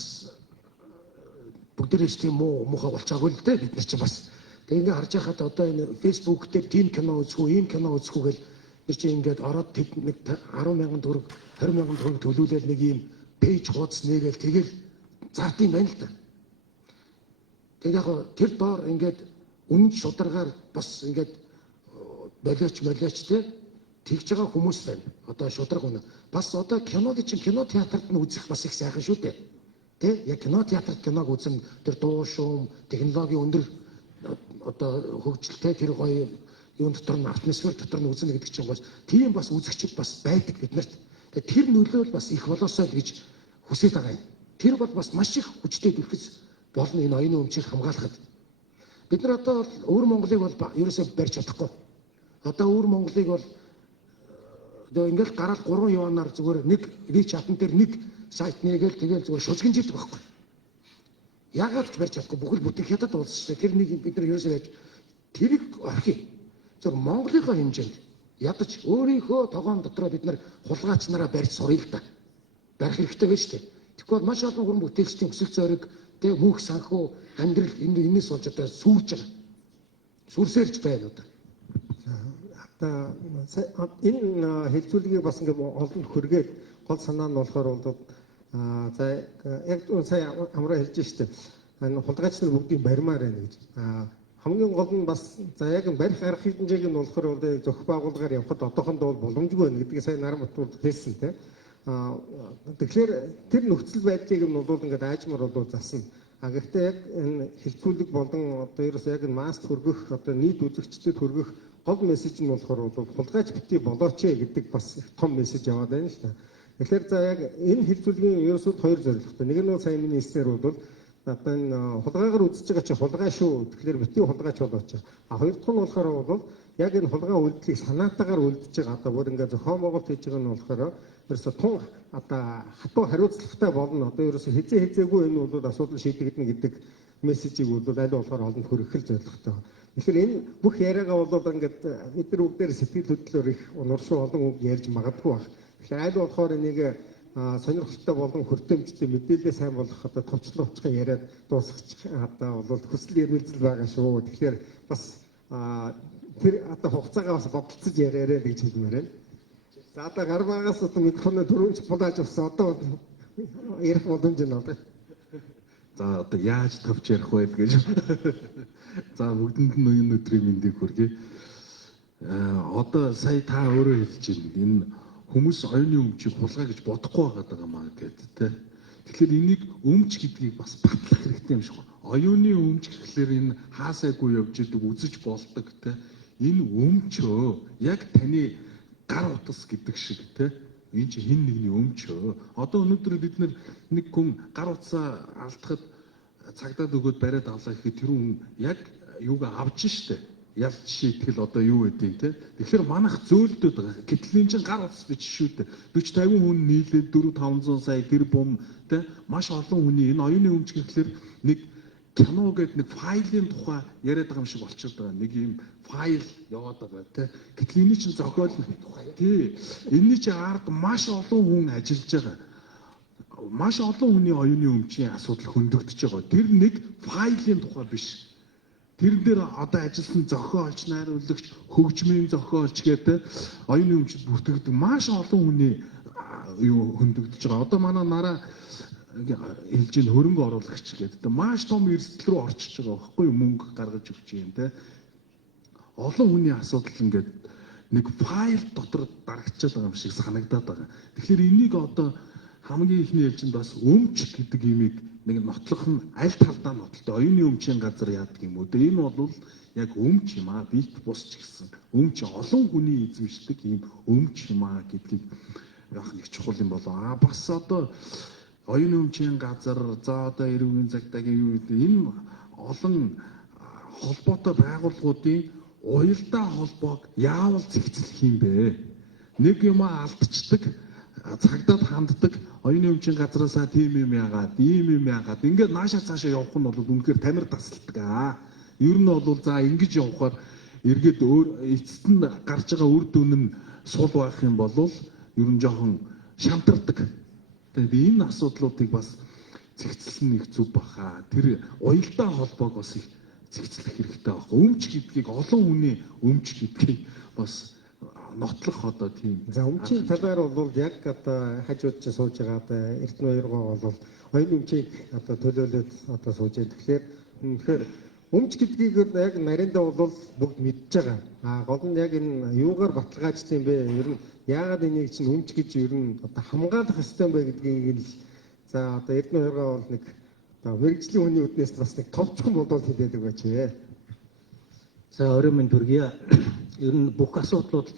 бүгдээрээ ч тийм муухай болчаагүй л дээ бид нар чи бас тэг ингээ харж байхад одоо энэ фэйсбүүк дээр тийм кино үзэхүү, ийм кино үзэхүү гэл тэр чи ингээд ороод тэд нэг 10,000 төгрөг, 20,000 төгрөг төлүүлээд нэг ийм пэйж хуудас нээгээл тэгэл заат юм байна л да. Тэг яг тэр доор ингээд үнэн шударгаар бас ингээд болооч те тэгж байгаа хүмүүс байна. Одоо шударга үнэ. Бас одоо киног чинь кино театрт нь үзэх бас их сайхан шүү дээ. Тэ яг кино театрт киног үзэн тэр дуу шуум, технологийн өндөр одоо хөгжилтэй тэр гоё юун дотор нь атмосфер дотор нь үзнэ гэдэг чинь бас тийм бас үзэгчд бас байдаг биднэрт. Тэгээ тэр нөлөөл бас их болоосоо л гэж хүсэж байгаа юм. Тэр бол бас маш их хүчтэй дэлгэц болно энэ оюуны өмчийг хамгаалахад. Бид нар одоо өвөр Монголыг бол ерөөсөө барьж чадахгүй. Одоо өвөр Монголыг бол одоо ингээл гараад 3 яванаар зүгээр нэг рич хатан дээр нэг сайт нээгээл тэгэл зүгээр шужигнжиж байхгүй. Яагаад ч барьж чадахгүй бүхэл бүтэн хятад улс тэр нэг бид нар ерөөсөө яаж тэрийг орхив. Зөв Монголынхаа хэмжээнд ядаж өөрийнхөө тогоон дотроо бид нар хулгайч нараа барьж суръя л да. Барих хэрэгтэй гэж дээ. Тэгэхгүй маш олон хүн бүтээлчдийн өсөлт зориг тэг мөнх санхүү амьдрал энэс болж одоо сүрж байгаа. Сүрсээрч байна одоо. Энэ хэлцүүлгийг бас ингээд олон хөргээд гол санаа нь болохоор бол за яг сая амраа хэлж штэ. Энэ хулгайч нар бүгдийг барьмаар байна гэж. Хамгийн гол нь бас за яг барих арга хэмжээг нь болохоор зөх байгууллагаар явхад одоохондоо боломжгүй байна гэдгийг сая Нарамбатууд хэлсэн те. Тэгэхээр тэр нөхцөл байдлыг нь бол ингээд аажмаар бол засна. Гэхдээ яг энэ хэлцүүлэг болон одоо ерөөс яг масс хөргөх одоо нийт үзэгчдэд хөргөх гол мессеж нь болохоор хулгайч битгий болооч гэдэг бас том мессеж яваад байна шүү дээ. Тэгэхээр за яг энэ хэлцүүлгийн ерөөсөө хоёр зорилготой. Нэг нь бол сайн миний хэлснээр бол одоо энэ хулгайгаар үзэж байгаа чи хулгай шүү. Тэгэхээр битгий хулгайч болооч. Хоёр дахь нь болохоор бол яг энэ хулгай үйлдэлийг санаатаагаар үйлдэж байгаа одоо бүр ингээд зохион байгуулалт хийж байгаа нь болохоор ерөөсөө тун одоо хатуу хариуцлагатай болно. Одоо ерөөсөө хизээгүй энэ бол асуудал шийдэгдэнэ гэдэг мессежийг бол аль болохоор олонд хүргэх зорилготой. Тэгэхээр энэ бүх яриагаа бол ингээд бид нар бүгдээр сэтгэл хөдлөлөөр их унаршуу олон үг ярьж магадгүй байна. Тэгэхээр аль болохоор энийг сонирхолтой болон хүртээмжтэй мэдээлэл сайн болох одоо товчлоочхон яриад дуусгах одоо бол хүсэл эрмэлзэл байгаа шүү. Тэгэхээр бас тэр одоо хугацаагаа бас бодолцож яриараа гэж хэлмээр байна. За одоо гарбаагаас одоо микрофоны дөрөвч булааж авсан одоо ярих боломж нь одоо. За одоо яаж тавч ярих вэ гэж. За бүгдэнд нь өнөөдрийн мэндийг хүргэе. Одоо сая та өөрөө хэлж байна. Энэ хүмүүс оюуны өмчийг хулгай гэж бодохгүй байгаа маа гэдэг тэ. Тэгэхээр энийг өмч гэдгийг бас батлах хэрэгтэй юм шиг. Оюуны өмч гэхлээр энэ хаасайгүй явж идэг үзэж болдог тэ. Энэ өмчөө яг таны гар утас гэдэг шиг те Энэ чи хин нэгний өмчөө. Одоо өнөөдөр бид нэг хүн гар утсаа алдахад цагдаад өгөөд бариад авлаа гэхэд тэр хүн яг юугаа авч штэ. Ялч шийтгэл одоо юу гэдэг те. Тэгэхээр манайх зөөлдөд байгаа. Гэтэл энэ чинь гар утас биш шүү дээ. 40 50 хүн нийлээд 4 500 сая тэр бум те маш олон хүний энэ оюуны өмч гэхэлэр нэг кино гэдэг нэг файлын тухай яриад байгаа юм шиг болчиход байгаа. Нэг юм файл яваад байгаа те. Гэтэл энэ чинь зохиол тий. Энэний чинь ард маш олон хүн ажиллаж байгаа. Маш олон хүний оюуны өмчийн асуудал хөндөгдөж байгаа. Тэр нэг файлын тухай биш. Тэр дээр одоо ажилласан зохиолч, найруулагч, хөгжмийн зохиолч гэдэг оюуны өмчөд бүртгэдэг маш олон хүний юу хөндөгдөж байгаа. Одоо манай нараа хэлж ин хөрөнгө оруулагч гэдэг маш том эрсдэл рүү орчиж байгаа байхгүй юу, мөнгө гаргаж өгч юм те. Олон хүний асуудал ингээд нэг файл дотор дарагчаад байгаа юм шиг санагдаад байгаа. Тэгэхээр энийг одоо хамгийн ихний ээлжинд бас өмч гэдэг имийг нэг нотлох нь аль талдаа нотлоо оюуны өмчийн газар яадаг юм уу. Энэ бол яг өмч юм аа. Бит бус ч гэсэн өмч олон хүний эзэмшдэг ийм өмч юм аа гэдгийг яг нэг чухал юм болоо. Бас одоо оюуны өмчийн газар за одоо эрүүгийн цагтаагийн юу гэдэг энэ олон холбоотой байгууллагуудын уялдаа холбоог яавал зэгцлэх юм бэ? Нэг юм алдчихдаг, цагдаад ханддаг, оюуны өмчийн газраасаа тийм юм яагаад, ийм юм яагаад ингээд наашаа цаашаа явах нь бол үнэхээр тамир тасалдаг аа. Ер нь бол за ингэж явахаар эргээд эцэст нь гарч байгаа үр дүн нь сул байх юм бол ер нь жоохон шантардаг. Тэгээд энэ асуудлуудыг бас зэгцлэх нэг зүг баха. Тэр уялдаа холбоог бас их зэгцлэх хэрэгтэй байна. Өмч гэдгийг олон хүний өмч гэдгийг бас нотлох одоо тийм. За өмчийн талаар бол яг одоо хажууд ч сууж байгаа одоо Эрдэнэ хоёргоо бол оюуны өмчийг одоо төлөөлөд одоо сууж байгаа. Тэгэхээр өмч гэдгийг яг нариндаа бол бүгд мэдж байгаа. Гол нь яг энэ юугаар баталгаажсан юм бэ? Ер нь яагаад энийг чинь өмч гэж ер нь одоо хамгаалах ёстой юм бэ гэдгийг л за одоо Эрдэнэ хоёргоо бол нэг одоо мэрэгжлийн хүний үднээс бас нэг товчхон бодвол хэлээд өгөөч. За орой минь дүргийа. Ер нь бүх асуудлууд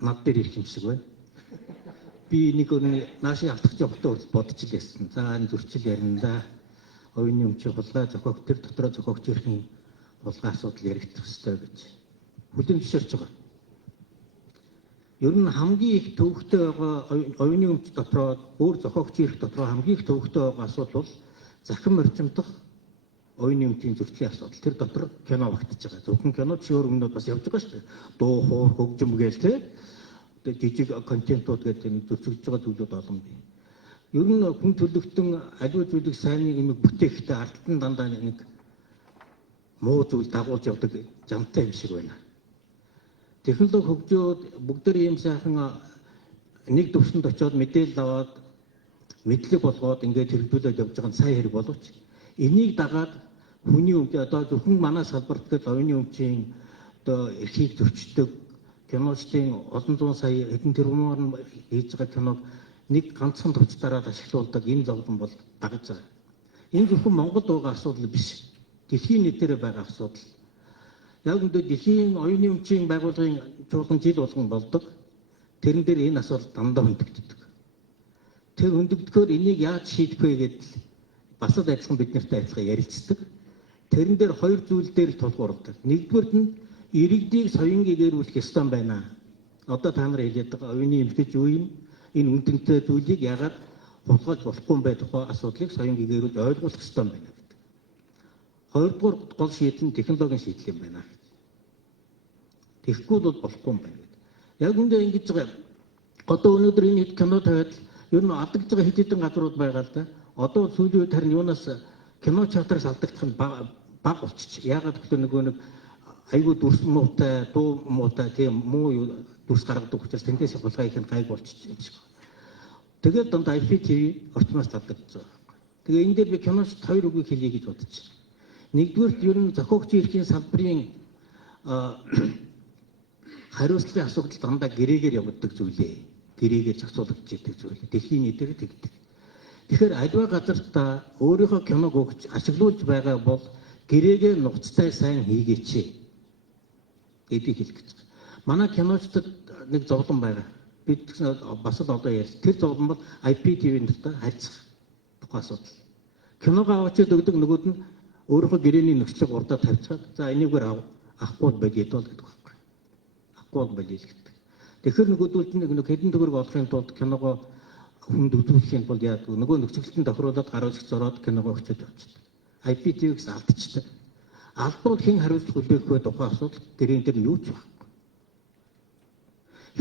над дээр ирэх юм шиг байна. Би нэг наашийн алдах явахтаа бодож л байсан. За энэ зөрчил ярина да. Оюуны өмчийн хулгай зохиогч тэр дотроо зохиогч ирэх хулгай асуудал яригдах ёстой гэж хүлээн зөвшөөрч байгаа. Ер нь хамгийн их төвөгтэй байгаа оюуны өмч дотроо өөр зохиогч ирэх дотроо хамгийн их төвөгтэй байгаа асуудал бол захин орчимдох оюуны өмчийн зөрчлийн асуудал. Тэр дотор кино багтаж байгаа. Зөвхөн кино ч өөр өмнөд бас явж байгаа шүү дээ. Дуу, хуур, хөгжим гээл те. Жижиг контентууд гэдэг зөрчигдөж байгаа зүйлүүд олон бий. Ер нь хүн төлөвтөн аливаа зүйлийг сайн юм бүтээхдээ ардтан дандаа нэг муу зүйл дагуулж явдаг жамтай юм шиг байна. Технологи хөгжөөд бүгдээр ийм сайхан нэг төвшөнд очиод мэдээлэл аваад мэдлэг болгоод ингээд хэрэгжүүлээд явж байгаа нь сайн хэрэг боловч энийг дагаад хүний өмч одоо зөвхөн манай салбарт гээд оюуны өмчийн одоо эрхийг зөрчдөг киночдын олон зуун сая хэдэн тэрбумаар хийж байгаа киног нэг ганцхан төвчдөрөд ашиглуулдаг энэ зовлон бол дагаж байгаа. Энэ зөвхөн Монголд байгаа асуудал биш. Дэлхийн нийтээр байгаа асуудал. Яг үүндээ дэлхийн оюуны өмчийн байгууллагын чуулган жил болгон болдог. Тэрэн дээр энэ асуудал дандаа хөндөгддөг. Тэр хөндөгдөхөөр энийг яаж шийдэх вэ гэдэл бас л адилхан бид нартай адилхан ярилцдаг. Тэрэн дээр хоёр зүйл дээр тулгуурдаг. Нэгдүгээрт нь иргэдийг соён гэгэрүүлэх ёстой байна. Одоо та нар хэлээд байгаа оюуны эмгэж юу юм? Энэ үндэнтэй зүйлийг яагаад хулгайлж болохгүй юм бэ тухай асуудлыг соён гэгэрүүлж ойлгуулах ёстой байна гэдэг. Хоёрдугаар гол шийдэл нь технологийн шийдэл юм байна. Тэгэхгүй бол болохгүй юм байна гэдэг. Яг үндэ ингэж байгаа. Одоо өнөөдөр энэ кино тавиад ер нь алдагдж байгаа хэд хэдэн газрууд байгаа л да. Одоо сүүлийн үед харин юунаас кино чартраас алдагдах нь баг болчих. Яагаад гэвэл нөгөө нэг айгүй дүрс муутай, дуу муутай тийм муу дүрс гаргадаг учраас тэндээс хулгай их нь гайг болчих юм шиг. Тэгээд дандаа IPTV орчноос алдагдаж байгаа. Тэгээ энэ дээр би киноч хоёр үгийг хэлье гэж бодож байна. Нэгдүгээр ер нь зохиогчийн эрхийн салбарын хариуцлагын асуудал дандаа гэрээгээр явагддаг зүйлээ. Гэрээгээр зохицуулагдж идэг зүйл. Дэлхийн нийтээр тэгдэг. Тэгэхээр аливаа газартаа өөрийнхөө киног өгч ашиглуулж байгаа бол гэрээгээ нуцтай сайн хийгээч. Эдийг хэлэх гэж. Манай киночдод нэг зовлон байгаа. бид бас л одоо ярьж тэр зовлон бол IPTV-ийн дотор харьцах тухай асуудал. Киногоо авчид өгдөг нөгөөд нь өөрийнхөө гэрээний нөхцөлийг урдаа тавьчихад за энийгээр авахгүй байлээ доо гэдэг байхгүй. Авахгүй байлээ л гэдэг. Тэгэхээр нөгөөдөлд нэг хэдэн төгрөг олохын тулд киногоо хүнд үзүүлэхийн бол яадаг нөгөө нөхцөлтөнд тохируулаад гаруйч зороод киногоо өчөд явчихдаг. IPTV-гээс алдчихдаг. Алдвал хэн хариуцлага хүлээх вэ тухайн асуудал гэрэн дээр юу ч байхгүй.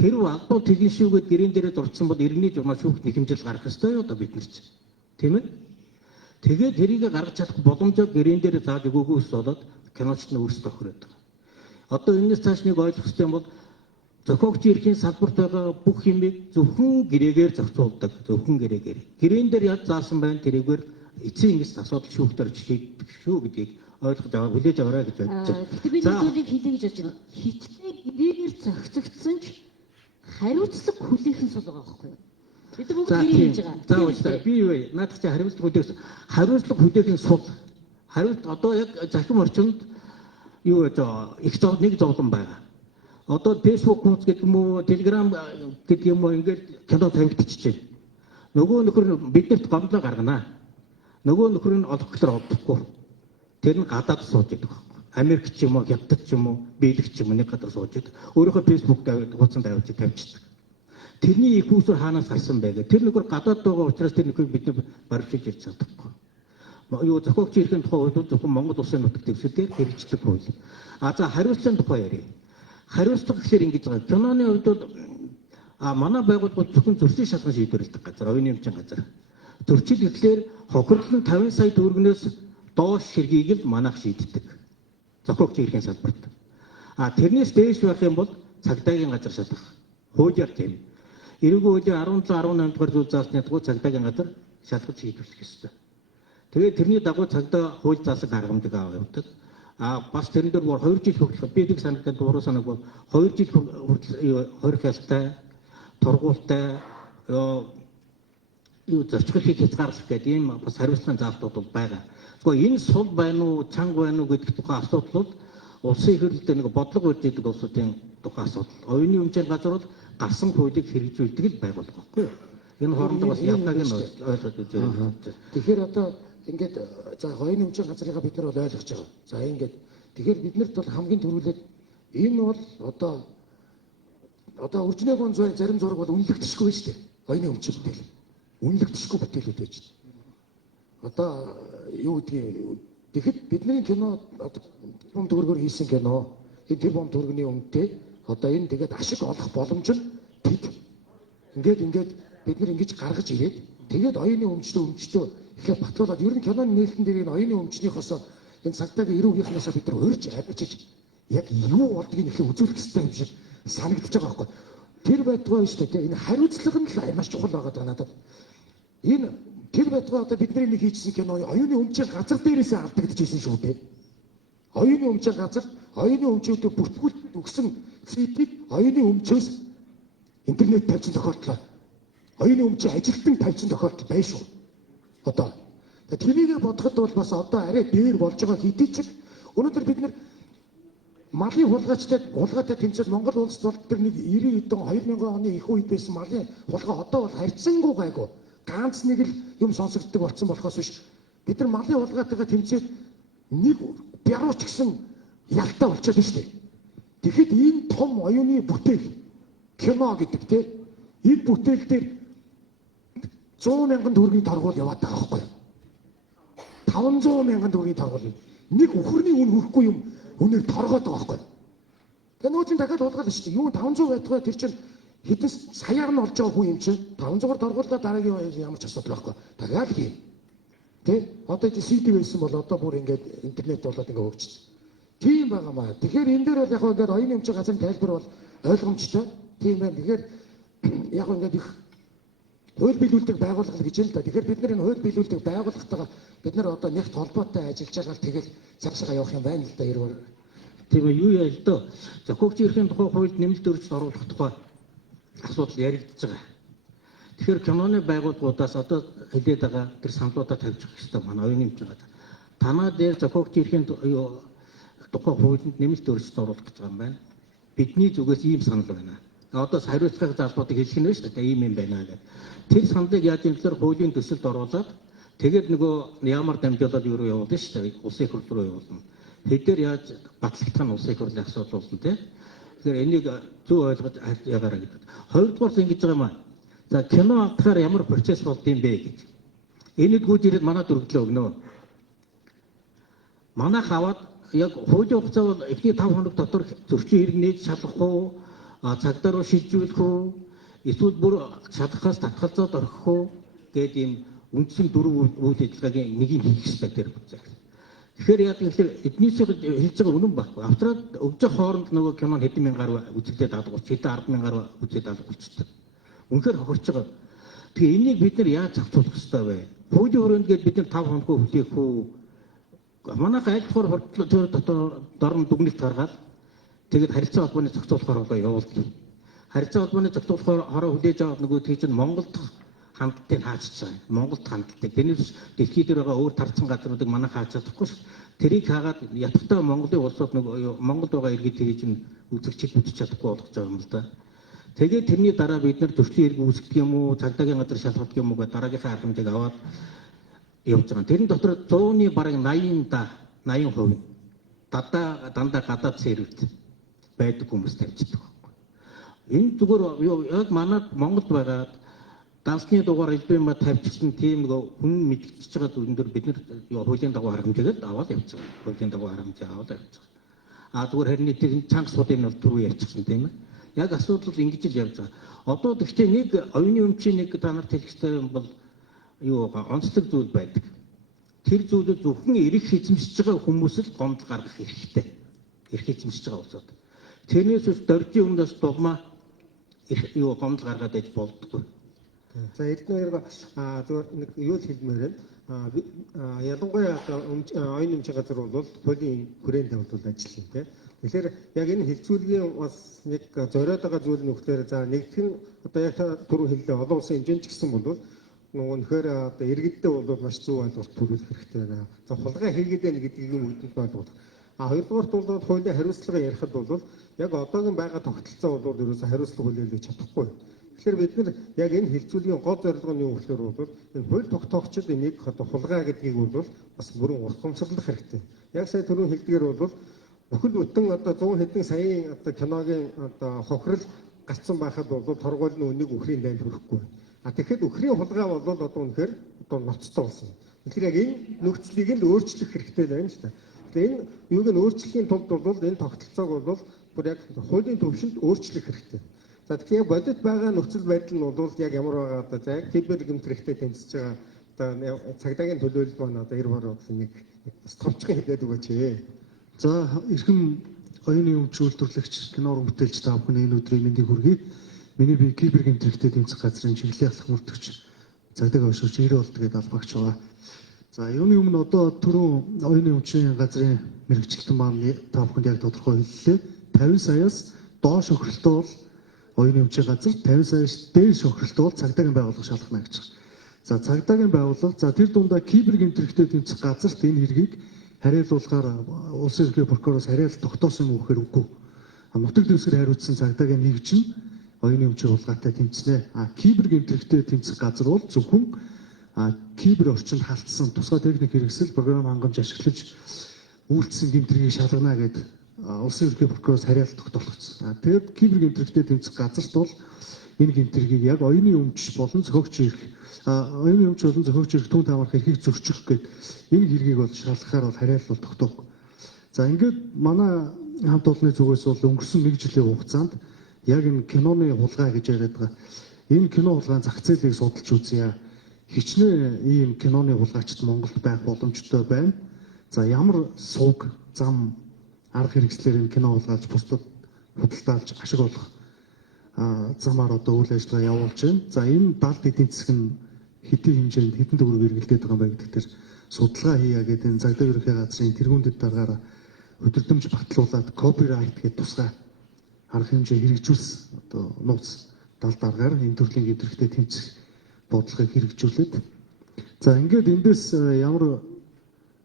Хэрвээ алдвал тэгэн шүүгээд гэрэн дээрээ дурдсан бол иргэний журмаа шүүхт нэхэмжил гарах ёстой юу одоо бид нар чинь. Тийм ээ? Тэгээд тэрийг гаргаж чадах боломжоо гэрэн дээр зааж өгөөгөөс болоод киноч нь өөрсдөө тохироод байгаа. Одоо энэс цааш нэг ойлгох хэрэгтэй юм бол зохиогчийн эрхийн салбарт байгаа бүх юмыг зөвхөн гэрээгээр зохицуулдаг. Зөвхөн гэрээгээр. Гэрэн дээр яаж заасан байна тэрийгээр эцсийн ingээс асуудал шүүхтэр шийдэх шүү гэдгийг ойлгож аваа хүлээж аваарай гэж бодож байна. Гэхдээ би нэг зүйлийг хэлье гэж бодож байна. Хиттэй гэрээгээр зохицогдсон ч хариуцлага хүлээх нь сул байгаа байхгүй юу? Бид бүгд гэрээ хийж байгаа. За уучлаарай. Би юу вэ? Наадах чи хариуцлага хүлээх. Хариуцлага хүлээх нь сул. Хариуц одоо яг захим орчинд юу вэ? Их нэг зовлон байгаа. Одоо Facebook хуудас гэдэг юм уу, Telegram гэдэг юм уу ингээд кино тавигдчихэж байна. Нөгөө нөхөр биднэрт гомдлоо гаргана. Нөгөө нөхөр нь олох гэхээр олдохгүй. Тэр нь гадаад сууж байдаг байхгүй. Америк ч юм уу, Хятад ч юм уу, Бэлэг ч юм уу нэг гадаад сууж байдаг. Өөрөөхөө Facebook хуудсан тавьчихдаг. Тэрний их усүр хаанаас гарсан бэ гэх. Тэр нөхөр гадаад байгаа учраас тэр нөхөр бидний баримтжиж ирж чадахгүй. Юу зохиогчийн эрхийн тухай хууль зөвхөн Монгол улсын нутаг дэвсгэр хэрэгждэг хууль. А за хариуцлагын тухай ярив. Хариуцлага гэхээр ингэж байгаа. Киноны хувьд бол манай байгууллага зөвхөн зөрчил шалган шийдвэрлэдэг газар, оюуны эмчийн газар. Зөрчил гэхлээр хохирлон 50 сая төгрөгнөөс доош хэргийг л манайх шийддэг. Зохиогчийн эрхийн салбарт. Тэрнээс дээш байх юм бол цагдаагийн газар шалгах. Хуулиар тийм. Эрүүгийн хуулийн 17-18 дугаар зүйл заасны дагуу цагдаагийн газар шалгаж шийдвэрлэх ёстой. Тэгээд тэрний дагуу цагдаа хууль заасан аргамжийг авдаг. Бас тэрэн дээр 2 жил хүртэл би нэг санагдаад дуурай санаг бол 2 жил хүртэл хорих ялтай, тургуултай юу зөрчилийг хязгаарлах гэдэг ийм бас хариуцлагын заалтууд бол байгаа. Гэхдээ энэ сул байна уу, чанга байна уу гэдэг тухайн асуудал бол улсын их хурлд нэг бодлого үрж идэг улсуудын тухайн асуудал. Оюуны эмчийн газар бол гарсан хуулийг хэрэгжүүлдэг л байгууллага байхгүй юу? Энэ хоорондоо бас ялгааг нь ойлгож үзээ. Тэгэхээр одоо ингээд за оюуны эмчийн газрыгаа бид нар бол ойлгож байгаа. За ингээд тэгэхээр биднэрт бол хамгийн түрүүлээд энэ бол одоо өржнээ гон зарим зураг бол үнэлэгдэшгүй шүү дээ. Оюуны эмчийн бүтээл. Үнэлэгдэшгүй бүтээлүүд байж байна. Одоо юу гэдгийг тэгэхэд бидний кино одоо бом төгрөгөөр хийсэн кино энэ тэр бом төгрөгийн өмнөдөө одоо энэ тэгээд ашиг олох боломж нь тэд ингээд бид нар ингэж гаргаж ирээд тэгээд оюуны өмчтөө ихээ батлуулаад ер нь киноны нээлтэн дээр энэ оюуны өмчнийхоос энэ цагдаагийн эрүүгийнхнээс бид нар урьж абичиж яг юу болдгийг ихээ үзүүлэх хэрэгтэй юм шиг санагдаж байгаа байхгүй. Тэр байтугай шүү дээ. Энэ хариуцлага нь маш чухал байгаа даа надад. Энэ тэр байтугай одоо бидний нэг хийжсэн кино оюуны өмчийн газар дээрээсээ алдагдчихсэн шүү дээ. Оюуны өмчийн газар оюуны өмчүүдэд бүртгүүлэлт өгсөн CD-г оюуны өмчөөс интернет тавьсан тохиолдол. Оюуны өмчийн ажилтан тавьсан тохиолдол байна шүү. Одоо тэрнийг бодоход бол бас одоо арай дээр болж байгаа хэдий ч өнөөдөр бид нар малын хулгайтай тэмцэл Монгол улс бол тэр нэг 90 хэдэн 2000 оны их үед байсан малын хулгай одоо бол харьцангуй гайгүй ганц нэг л юм сонсогддог болсон болохоос биш бид нар малын хулгайтайгаа тэмцээд нэг бярууч гэсэн ялтаа болчиход байна шүү дээ. Тэгэхэд энэ том оюуны бүтээл кино гэдэг тийм энэ бүтээл дээр 100,000 төгрөгийн торгуул яваад байгаа байхгүй юу? 500,000 төгрөгийн торгуул. Нэг өхөрний үн хүрэхгүй юм үнээр торгоод байгаа байхгүй юу? Тэгээ нөөцийн дахиад хулгайлаа шүү дээ. Юу 500 байтугай тэр чинь хэдэн саяар нь олж байгаа хүн юм чинь 500-аар торгуулаад дараагийн ямар ч асуудал байхгүй. Дахиад хий. Тэ? Одоо чи CD байсан бол одоо бүр ингээд интернет болоод ингээд хөгжсөн. Тийм байгаамаа. Тэгэхээр энэ дээр бол яг ингээд оюуны эмчийн газрын тайлбар бол ойлгомжтой. Тийм байна. Тэгэхээр яг ингээд их хууль биелүүлдэг байгууллага гэж л да. Тэгэхээр бид нар энэ хууль биелүүлдэг байгууллагатайгаа бид нар одоо нэгт холбоотой ажиллаж байгаа л тэгэл цаашаа явах юм байна л да. Ерөөр. Тийм ээ юу яа л дөө. Зохиогчийн эрхийн тухай хуульд нэмэлт өөрчлөлт оруулах тухай асуудал яригдж байгаа. Тэгэхээр киноны байгууллагуудаас одоо хэлээд байгаа тэр саналуудаа тавьчих хэрэгтэй манай оюуны эмчийн газар. Танаа дээр зохиогчийн эрхийн тухай хуулинд нэмэлт өөрчлөлт оруулах гэж байгаа юм байна. Бидний зүгээс ийм санал байна. Одоо хариуцлага залбуудыг хэлэх нь шүү дээ. Ийм юм байна гэдэг. Тэр саналыг яаж юм гэхээр хуулийн төсөлд оруулаад тэгээд нөгөө ямар дамжуулаад юу руу явуулна шүү дээ. Улсын их хурл руу явуулна. Тэдгээр яаж батлагдах нь улсын их хурлын асуудал болно тийм. Тэгэхээр энийг зөв ойлгож ягаараа гэдэг. Хоёрдугаар ингэж байгаа юм аа. За кино авахаар ямар процесс болд юм бэ гэж. Энийг гүйж ирээд манад өргөдлөө өгнө. Манайх аваад яг хуулийн хугацаа бол эхний 5 хоног дотор зөрчил хэрэг нээж шалгах уу, цагдаа руу шилжүүлэх үү, эсвэл бүр шалгахаас татгалзаад орхих уу гэдэг ийм үндсэн 4 үйл ажиллагаагийн нэгийг хийх хэрэгтэй тэр бүцэг. Тэгэхээр яг тэгэхээр эднийс хэлж байгаа үнэн баггүй. Австралид өгж хооронд нөгөө кино хэдэн мянган гаруй үзэгдээд алгууч, хэдэн 10,000 гаруй үзээд алгуучдаг. Үнэхээр хохирч байгаа. Тэгээ энийг бид нар яаж зохицуулах хэрэгтэй вэ? Хуулийн өрөөнд гээд бид нар 5 хоног хүлээх үү? Манайх айлтгуур хордлоо дотор дорн дүгнэлт гаргаад тэгээд харилцаа холбооны зохицуулахаар одоо явуулдаг. Харилцаа холбооны зохицуулахаар хороо хүлээж аваад нөгөө тийч нь Монголд хандтыг хаачиж байгаа. Монголд хандтыг. Тэрнээс дэлхийд дээр байгаа өөр тарцсан газруудыг манайх хааж чадахгүй ш. Тэрийг хаагаад ятгахтаа Монголын улсууд нөгөө Монголд байгаа иргэд тэрийг нь үзэгчд үзэж чадахгүй болгож байгаа юм л да. Тэгээд тэрний дараа бид нар төрчлийн иргэн үүсгэх юм уу, цагдаагийн газар шалгах юм уу гэдэг дараагийнхаа аргамжийг аваад явж байгаа. Тэрэн дотор 100-ны бараг 80% дандаа гадаад цэрэгт байдаг хүмүүс тавьчихдаг. Энэ зүгээр яг манад Монголд байгаад дансны дугаар элбэм тавьчихсан тийм нэг хүн мэдчихэж байгаа зүйлэн дээр бид нар хуулийн дагуу харамжаагаад аваад явж байгаа. Хуулийн дагуу харамжаа аваад явж байгаа. Зүгээр харин тэр чанга судын бол түрүү ярьчихсан тийм ээ. Яг асуудал ингэж л явж байгаа. Одоо тэгтээ нэг оюуны өмчийн нэг та нарт хэлэхтэй юм бол юу онцлог зүйл байдаг. Тэр зүйлүүд зөвхөн эрэх эзэмшиж байгаа хүмүүс л гомдол гаргах хэрэгтэй. Эрэх эзэмшиж байгаа улсууд. Тэрнээс ус дөржийн өмнөөс дулмаа юу гомдол гаргаад иж болдгоо. За Эрдэнэ зүгээр нэг юу л хэлмээр байна. Ялангуяа оюуны өмчийн газар бол хуулийн хүрээнд тавьдуул ажиллана тийм. Тэгэхээр яг энэ хилцүүлгийн бас нэг зориод байгаа зүйл нь өгөхлөөр за нэгтгэн одоо яг түрүү хэллээ олон улсын хэмжээнд ч гэсэн бол нөгөөхөр одоо иргэддээ бол маш зөв ойлголт төрүүлэх хэрэгтэй байна. За хулгай хийгээд байна гэдгийг үгдэнд ойлгуулах. Хоёрдугаарт бол хуулийн хариуцлага ярихад бол яг одоогийн байгаа тогтолцоо бол ерөөсө хариуцлага хүлээлгэж чадахгүй. Тэгэхээр бид нар яг энэ хилцүүлгийн гол зорилго нь юу гэхээр бол энэ хууль тогтоогчид энийг одоо хулгай гэдгийг бол бас бүрэн уртгамсарлах хэрэгтэй. Яг сая түрүү хэлдгээр бол бүхэл бүтэн одоо 100 хэдэн саяын одоо киногийн одоо хохирол гарцсан байхад бол торгуулийн үнийг өхрийн дайнд хүрэхгүй. Тэгэхэд өхрийн хулгай бол одоо үнэхээр одоо ноцтой болсон. Тэгэхээр яг энэ нөхцөлийг л өөрчлөх хэрэгтэй байна шүү дээ. Тэгэхээр энэ юуг нь өөрчлөхийн тулд бол энэ тогтолцоог бол бүр яг хуулийн төвшөнд өөрчлөх хэрэгтэй. За тэгэхээр бодит байгаа нөхцөл байдал нь бол яг ямар байгаа одоо за кибер гэмтрэгтэй тэмцэж байгаа одоо цагдаагийн төлөөлөл маань одоо 90 гаруй нэг бас товчхон хэлээд өгөөч. За эрхэм оюуны өмч үйлдвэрлэгч кино уран бүтээлч та бүхэн энэ өдрийн мэндийг хүргэе. Миний би кибер гэмтрэгтэй тэмцэх газрын чиглэлийн ахлах мөрдөгч цагдаагийн өшөөч ирээ болт гэдэг албагч байгаа. За юуны өмнө одоо түрүү оюуны өмчийн газрын мэрэгчлэн маань та бүхэнд яг тодорхой хэллээ. 50 саяас доош хохиролтой бол оюуны өмчийн газар, 50 саяас дээш хохиролтой бол цагдаагийн байгууллага шалгана гэж байна. За цагдаагийн байгууллага за тэр дундаа кибер гэмтрэгтэй тэмцэх газарт энэ хэргийг хариулуулахаар улсын ерөнхий прокуророос хариулт тогтоосон юм гэхээр үгүй. Нутаг дэвсгэр хариуцсан цагдаагийн нэгж нь оюуны өмчийн хулгайтай тэмцэнэ. Кибер гэмтрэгтэй тэмцэх газар бол зөвхөн кибер орчинд халтсан тусгай техник хэрэгсэл програм хангамж ашиглаж үйлдэлсэн гэмтрийг шалгана гэдэг улсын ерөнхий прокуророос хариулт тогтоолгоцсон. Тэгээд кибер гэмтрэгтэй тэмцэх газарт бол энэ гэмтрийг яг оюуны өмч болон зохиогч эрх оюуны өмч болон зохиогч эрх түн таамаг эрхийг зөрчих гээд энэ хэргийг бол шалгахаар бол хариулт тогтоохгүй. За ингээд манай хамт олонны зүгээс бол өнгөрсөн 1 жилийн хугацаанд яг энэ киноны хулгай гэж яриад байгаа. Энэ кино хулгайн зах зээлийг судалж үзье. Хичнээн ийм киноны хулгайчид Монголд байх боломжтой байна. За ямар сувг, зам, арга хэрэгслээр энэ кино хулгайлж бусдад худалдаалж ашиг олох замаар одоо үйл ажиллагаа явуулж байна. За энэ далд эдийн засаг нь хэдийн хэмжээнд хэдэн төгрөг эргэлдээд байгаа юм бэ гэдэгтэр судалгаа хийя гэдэг энэ цагдаа ерөнхий газрын тэргуундэд дараагаар өдөрдөмж батлуулаад копирайт гэдэг тусгай арга хэмжээ хэрэгжүүлсэн одоо нууц далд аргаар энэ төрлийн гэмтрэгтэй тэмцэх бодлогыг хэрэгжүүлээд за ингээд эндээс ямар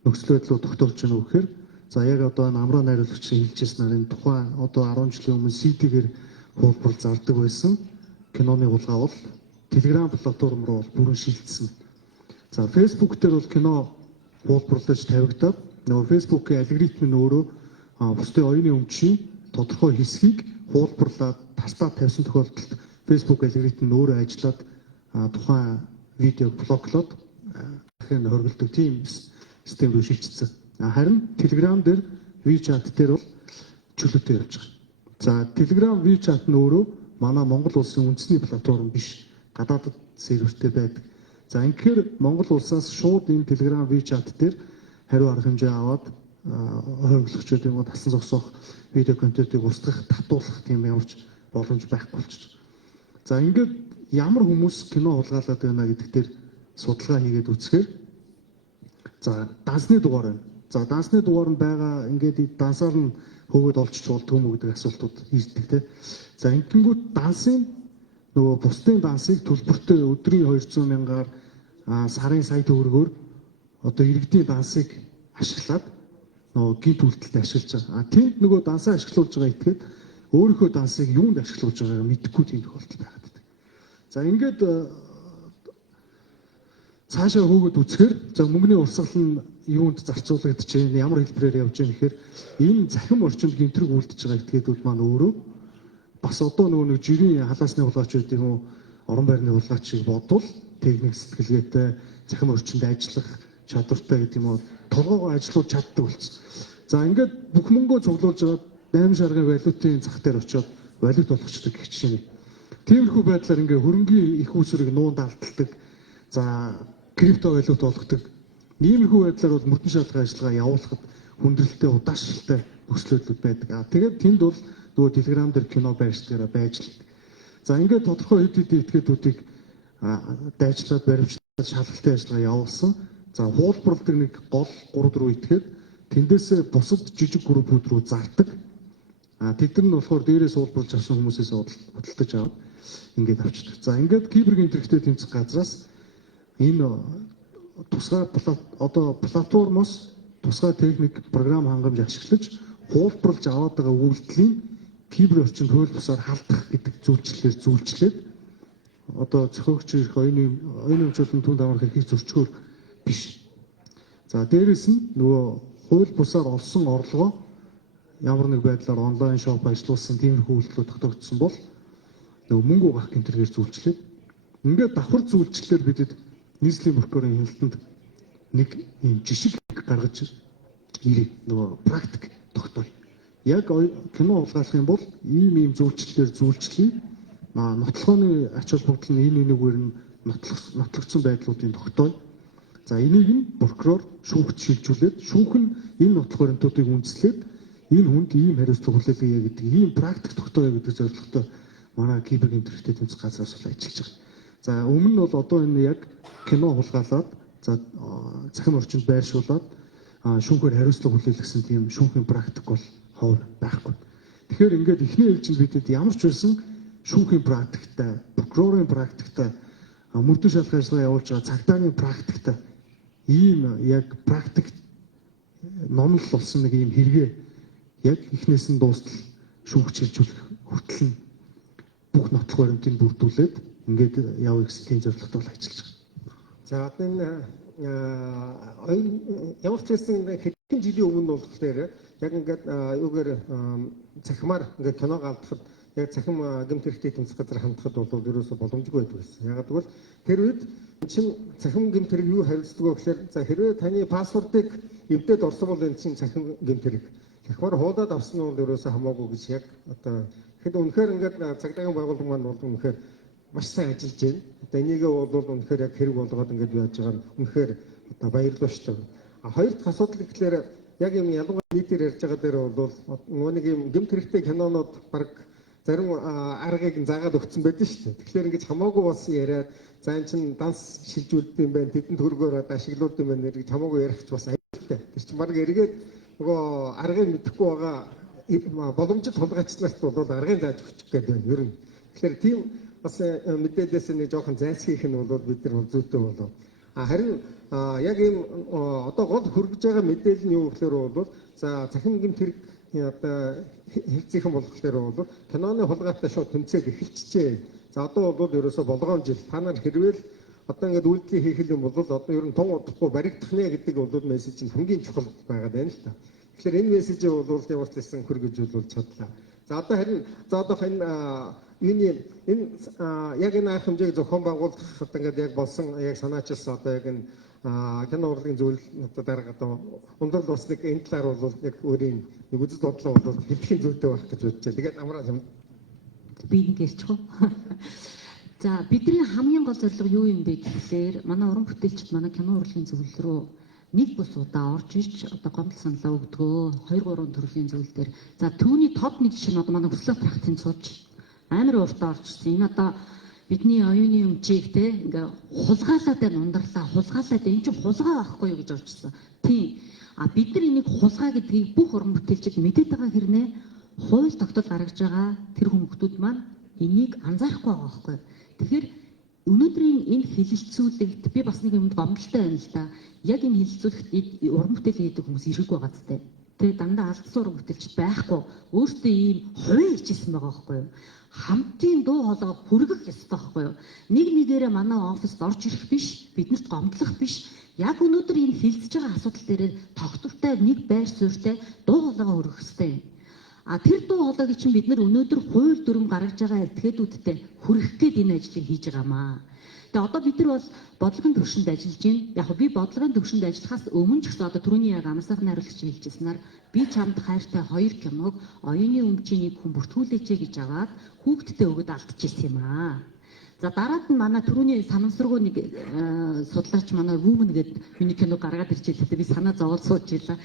нөхцөл байдлууд тогтоолж байна вэ гэхээр за яг одоо энэ амраа найруулагчийн хэлжсэн нарын тухайн одоо 10 жилийн өмнө CD-гээр хуулбар зардаг байсан киноны улгаа бол Telegram платформ руу бүрэн шилжсэн. За Facebook дээр бол кино хуулбарлаж тавигдаад нөгөө Facebook-ийн алгоритм нь өөрөө бусдын оюуны өмчийн тодорхой хэсгийг хуулбарлаад таслаад тавьсан тохиолдолд Facebook алгоритм нь өөрөө ажиллаад тухайн видеог блоклоод дахин хоригддог тийм систем рүү шилжсэн. Харин Telegram дээр WeChat дээр бол чөлөөтэй явж байгаа. За Telegram WeChat нь өөрөө манай Монгол улсын үндэсний платформ биш, гадаадд сервертэй байдаг. За ингэхээр Монгол улсаас шууд энэ Telegram WeChat дээр хариу арга хэмжээ аваад хориглогчдын юм тасан зогсоох видео контентыг устгах, татуулах тийм ямарч боломж байхгүй болчих. За ингээд ямар хүмүүс кино хулгайлаад байна гэдэг дээр судалгаа хийгээд үзэхээр за дансны дугаар байна. За дансны дугаар нь байгаа ингээд дансаар нь хөвгөд олчч болдгоо мө гэдэг асуултууд ирдэг те. За ингэнгүүт дансын нөгөө бусдын дансыг төлбөртэй өдрийн 200 мянгаар сарын сая төгрөгөөр одоо иргэдийн дансыг ашиглаад нөгөө гид үйлдэлд ашиглаж байгаа. Тэнд нөгөө дансаа ашиглуулж байгаа этгээд өөрийнхөө дансыг юунд ашиглуулж байгаагаа мэдэхгүй тийм тохиолдол байгаад байдаг. За ингээд цаашаа хөөгд үзэхээр за мөнгөний урсгал нь юунд зарцуулагдаж байна, ямар хэлбэрээр явж байна гэхээр энэ захим орчинд гэмтрэг үлдэж байгаа этгээдүүд маань өөрөө бас одоо нөгөө нэг жирийн халаасны хулгайч гэдэг юм уу, орон байрны хулгайчийг бодвол техник сэтгэлгээтэй захим орчинд ажиллах чадвартай гэдэг юм уу, толгоогоо ажиллуулж чаддаг болсон. За ингээд бүх мөнгөө цуглуулж байгаа 8 шаргын валютын зах дээр очиод валют болгочдөг гэх чинь. Тиймэрхүү байдлаар ингээ хөрөнгийн их усрыг нуунд алдалдаг. За крипто валют болгодог. Иймэрхүү байдлаар бол мөрдөн шалгын ажиллагаа явуулахад хүндрэлтэй удаашралтай нөхцөлөд байдаг. Тэгээд тэнд бол нөгөө Telegram дээр кино байрш дээр байж л. За ингээд тодорхой хэд хэдэн этгээдүүдийг дайчлаад баримтлаад шалгалтын ажиллагаа явуулсан. За хуулбарлалт нэг гол 3-4 этгээд тэндээсээ бусад жижиг группүүд рүү зардаг. Тэд нар нь болохоор дээрээс хуулбарлаж авсан хүмүүсээс худалдаж аваад ингээд авчдаг. За ингээд кибергийн төрхтэй тэмцэх газраас энэ тусгай одоо платформоос тусгай техник програм хангамж ашиглаж хуулбарлаж аваад байгаа үйлдэлийн кибер орчинд хууль бусаар халдах гэдэг зүйлчлээд одоо зохиогч ирэх оюуны хөгжүүлэлтийн түн давар хэрхийг зөрчгөөр биш. За дээрэс нь нөгөө хууль бусаар олсон орлогоо ямар нэг байдлаар онлайн шоп ажиллуулсан тиймэрхүү үйлдэлүүд тогтогдсон бол нөгөө мөнгө угаах гэмтэргээр зүйлчлээд ингээд давхар зүйлчлэлээр бидэд нийслэлийн прокурорын хяналтанд нэг юм жишг гаргаж ирээ нөгөө практик тогтооё. Яг кино хулгайлах юм бол ийм зүйлчлэлээр зүйлчлэе. Нотлохооны ач холбогдол нь энэгээр нь нотлогдсон байдлуудын тогтооё. За энийг нь прокурор шүүхт шилжүүлээд шүүх нь энэ нотлох баримтуудыг үндэслээд энэ хүнд ийм хариуцлага хүлээлгэе гэдэг ийм практик тогтооё гэдэг зорилготой манай кибергийн төрхтэй тэмцэх газраас бол ажиллаж байгаа. За өмнө нь бол одоо энэ яг кино хулгайлаад за захим орчинд байршуулад шүүхээр хариуцлага хүлээлгэсэн тийм шүүхийн практик бол ховор байхгүй. Тэгэхээр ингээд эхний ээлжинд бидэд ямар ч байсан шүүхийн практиктай, прокурорын практиктай, мөрдөн шалгах ажиллагаа явуулж байгаа цагдааны практиктай ийм яг практик номлол болсон нэг ийм хэрэгээ яг эхнээс нь дуустал шүүгч шилжүүлэх хүртэл нь бүх нотлох баримтыг бүрдүүлээд ингээд явъя гэсэн тийм зорилготой ажиллаж байгаа. За одоо энэ ямар ч байсан хэдэн жилийн өмнө болохоор яг ингээд юугаар цахимаар ингээд кино галдахад яг цахим гэмт хэрэгтэй тэмцэх газар хандхад бол ерөөсө боломжгүй байдаг гэсэн. Яг гэвэл тэр үед чинь цахим гэмт хэрэг юу хариуцдаг вэ гэхээр за хэрвээ таны паспортыг эвдээд орсон бол энэ чинь цахим гэмт хэрэг. Цахимаар хуудаад авсан нь бол ерөөсө хамаагүй гэж яг одоо хэд үнэхээр ингээд цагдаагийн байгууллага маань бол үнэхээр маш сайн ажиллаж байна. Одоо энийгээ бол үнэхээр яг хэрэг болгоод ингээд яаж байгаа нь үнэхээр одоо баярлалаа шүү дээ. Хоёр дахь асуудал гэхлээр яг юм ялангуяа нийтээр ярьж байгаа дээр бол нөгөө нэг юм гэмт хэрэгтэй кинонууд баг зарим аргыг заагаад өгсөн байдаг шүү дээ. Тэгэхээр ингэж хамаагүй болсон яриад за энэ чинь данс шилжүүлдэг юм байна, тэдэнд хөргөөр ашиглуулдаг юм байна гэж хамаагүй ярих бас аюултай. Тэр чинь баг эргээд нөгөө аргыг мэдэхгүй байгаа боломжит хулгайчнаас бол аргыг зааж өгчих гээд байна ер нь. Тэгэхээр тийм бас мэдээлэлээс нэг жоохон зайлсхийх нь бол бид нар зүйтэй болов. Харин яг ийм одоо гол хөргөж байгаа мэдээлэл нь юу гэхээр бол за захин гэмт хэрэг одоо хэлцээхэн болохоор бол киноны хулгайтай шууд тэмцээл эхэлчихжээ. За одоо бол ерөөсө болгоом жил та нар хэрвээ одоо ингээд үйлдэл хийх юм бол одоо ер нь тун удахгүй баригдах нэ гэдэг бол мессеж нь хамгийн чухал байгаад байна л та. Тэгэхээр энэ мессежийг бол явуулсан хөргөжүүлж чадлаа. За одоо харин за одоо энэ юуны энэ яг энэ арга хэмжээг зохион байгуулах одоо ингээд яг болсон яг санаачилсан одоо яг энэ кино урлагийн зүйл одоо дарга одоо ундрал усныг энэ талаар бол яг өөрийн нэг үзэл бодлоо бол хэлхийн зүйтэй байх гэж бодож байна. Тэгээд амраа юм. Би нэг ярьчих уу? За бидний хамгийн гол зорилго юу юм бэ гэхлээр манай уран бүтээлчд манай кино урлагийн зөвлөл рүү нэг бус удаа орж иж одоо гомдол саналаа өгдгөө 2 3 төрлийн зөвлөл дээр за түүний топ нэг жишээ нь одоо манай хөслөө практикийн сууж амар уртаа орчихсон. Энэ одоо бидний оюуны өмчийг те ингээ хулгайлаад байна ундарлаа хулгайлаад энэ чинь хулгай байхгүй юу гэж орчихсон. Тийм. А бид нар энийг хулгай гэдгийг бүх уран бүтээлчид мэдээд байгаа хэрнээ хууль тогтоол гаргаж байгаа тэр хүмүүстүүд маань энийг анзаарахгүй байгаа байхгүй. Тэгэхээр өнөөдрийн энэ хилэлцүүлэгт би бас нэг юмд гомдолтой байна л да. Яг энэ хилэлцүүлэгт уран бүтээл хийдэг хүмүүс ирэх байгаа зү. Тэгээ дандаа алдсан уран бүтээлч байхгүй. Өөртөө ийм хувийн хичээсэн байгаа байхгүй юу? Хамтын дуу хоолой хүргэх ёстой байхгүй юу? Нэг нэгээрээ манай оффист орж ирэх биш, биднэрт гомдлох биш. Яг өнөөдөр энэ хилцэж байгаа асуудал дээр тогтвортой нэг байр суурьтай дуу хоолойгоо өргөх ёстой. А тэр дуу хоолойг чинь бид нар өнөөдөр хууль дүрм гаргаж байгаа этгээдүүдтэй хүргэх гээд энэ ажлыг хийж байгаамаа. Тэгээ одоо бид нар бол бодлогын төвшөнд ажиллаж байна. Яг би бодлогын төвшөнд ажиллахаас өмнө ч гэсэн одоо түрүүний яг амсахны хариуцлагч хэлжсэнээр би чамд хайртай 2 киног оюуны өмчийн нэг хүн бүртгүүлээч гэж аваад хүүхдтэй өгöd алдчихсан юм аа. За дараад нь манай түрүүний санамсаргуу нэг судлаач манай Woman гэдэг миний кино гаргаад ирж байлаа. Би санаа зовоод сууж байлаа.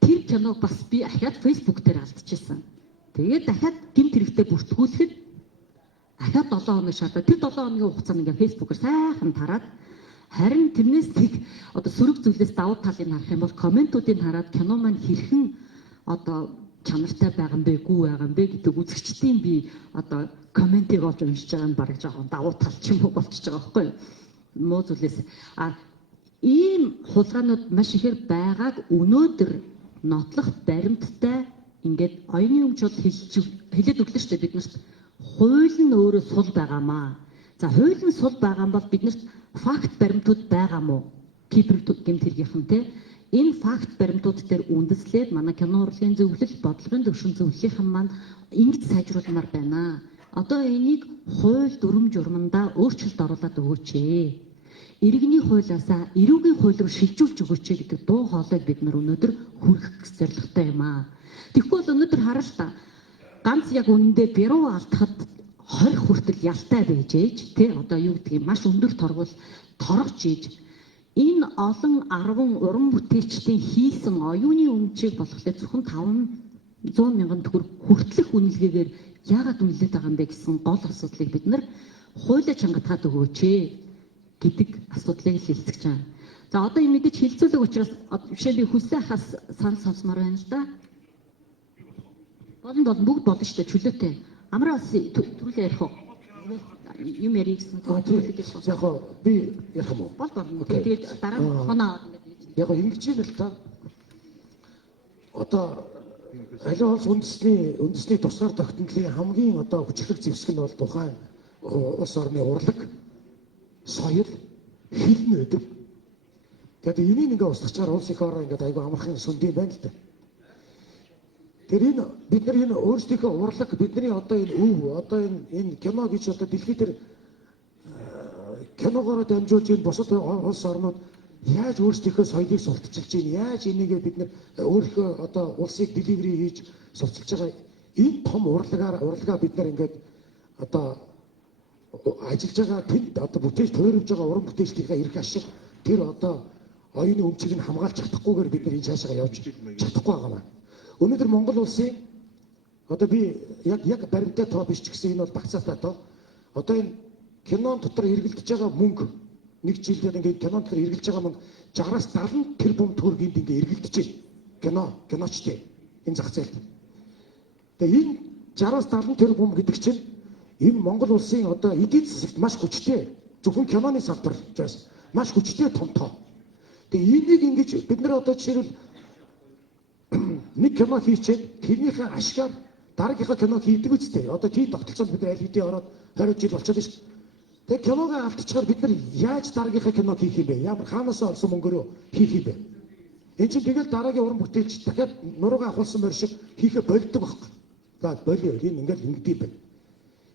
Тэр киног бас би ахаад Facebook дээр алдчихсан. Тэгээд дахиад гэмт хэрэгтэй бүртгүүлэхэд ахаад 7 хоног шаардаа. Тэр 7 хоногийн хугацаанд ингээ Facebook-оор сайхан тараад харин тэрнээс нэг одоо сөрөг зүйлээс давуу талыг харах юм бол комментуудыг хараад кино маань хэрхэн одоо чанартай байгаа юм бэ, гүү байгаа юм бэ гэдэг үзэгчдийн би одоо комментиг олж уншиж байгаа нь бараг жоохон давуу тал ч юм уу болчихж байгаа байхгүй юу? Муу зүйлээс ийм хулгайнууд маш ихээр байгааг өнөөдөр нотлох баримттай ингээд оюуны өмч бол хэлээд өглөө шүү дээ биднэрт хууль нь өөрөө сул байгаамаа. За хууль нь сул байгаа юм бол биднэрт факт баримтууд байгаа мó? Кибер гэмт хэрэгийнхэн те энэ факт баримтууд дээр үндэслээд манай кино урлагийн зөвлөл, бодлогын төвшин зөвлөлийн маань ингэж сайжруулмаар байна. Одоо энийг хууль дүрм журмандаа өөрчлөлт оруулаад өгөөч ээ. Иргэний хуулиасаа эрүүгийн хууль руу шилжүүлж өгөөч гэдэг дуу хоолойг бид нар өнөөдөр хүргэх зорилготой юм аа. Тэгэхгүй бол өнөөдөр хараа та ганц яг үнэндээ бируу алдахад 20 хүртэл ялтай байж ээж тий одоо юу гэдгийг маш өндөр торгуул торгож ийж энэ олон 10 уран бүтээлчдийн хийсэн оюуны өмчийг болохлээр зөвхөн 500 мянган төгрөг хүртэлх үнэлгээгээр яагаад үнэлээд байгаа юм бэ гэсэн гол асуудлыг бид нар хуулиа чангатгаад өгөөч гэдэг асуудлыг л хэлцэж байна. За одоо энэ мэдээж хилцүүлэг учраас жишээ нь хүссэн хас санал сонсмоор байна л да. Болно бүгд болно шүү дээ чөлөөтэй. Амраа түрүүлээ ярих уу? Юм ярих гэсэн төлөвлөж байна. Яг би ярих юм уу? Болно. Тэгээд дараа нь хоноо яг ингэж юм л та. Одоо аливаа улс үндэсний тусгаар тогтнолын хамгийн одоо хүчлэг зэвсэг нь бол тухайн улс орны урлаг, соёл, хэл мэдэв. Тэгээд энийг ингээ устгачаар улс их ороо ингээ айгүй амархан сүндэм байна л да. Тэр энэ бид нар энэ өөрсдийнхөө урлаг бидний одоо энэ өв одоо энэ кино гэж одоо дэлхийд дээр киногоор дамжуулж энэ бусад улс орнууд яаж өөрсдийнхөө соёлыг султчилж байна, яаж энийгээ бид нар өөрийнхөө одоо улсыг деливери хийж султчилж байгаа энэ том урлагаа бид нар ингээд одоо ажиллаж байгаа тэнд одоо бүтээж тойрвж байгаа уран бүтээлчдийн эрх ашиг тэр одоо оюуны өмчийг нь хамгаалж чадахгүйгээр бид нар энэ цаашаа явж чадахгүй байгаа маань. Өнөөдөр Монгол улсын одоо би яг баримттай тоо биш ч гэсэн энэ бол багцаатай тоо. Одоо энэ кинон дотор эргэлдэж байгаа мөнгө нэг жилдээ ингээд кинон дотор эргэлж байгаа мөнгө 60-аас 70 тэрбум төгрөгийн ингээд эргэлдэж байна. Киночтой энэ зах зээлд. Тэгээ энэ 60-аас 70 тэрбум гэдэг чинь энэ Монгол улсын одоо эдийн засагт маш хүчтэй зөвхөн киноны салбарт маш хүчтэй том тоо. Тэгээ энийг ингэж бид нар одоо жишээлбэл нэг кино хийчээд тэрнийхээ ашгаар дараагийнхаа киног хийдэг үстэй. Одоо тий тогтолцоонд бид аль хэдийн ороод 20 жил болчиход шүү. Тэгээ киног автчихаар бид нар яаж дараагийнхаа киног хийх юм бэ? Ямар хаанаас олсон мөнгөөрөө хийх юм бэ? Энд чинь тэгэл дараагийн уран бүтээлч дахиад нуруугаа ахуулсан морь шиг хийхэ болдог байхгүй. За болио энэ ингээл ингэдэм байх.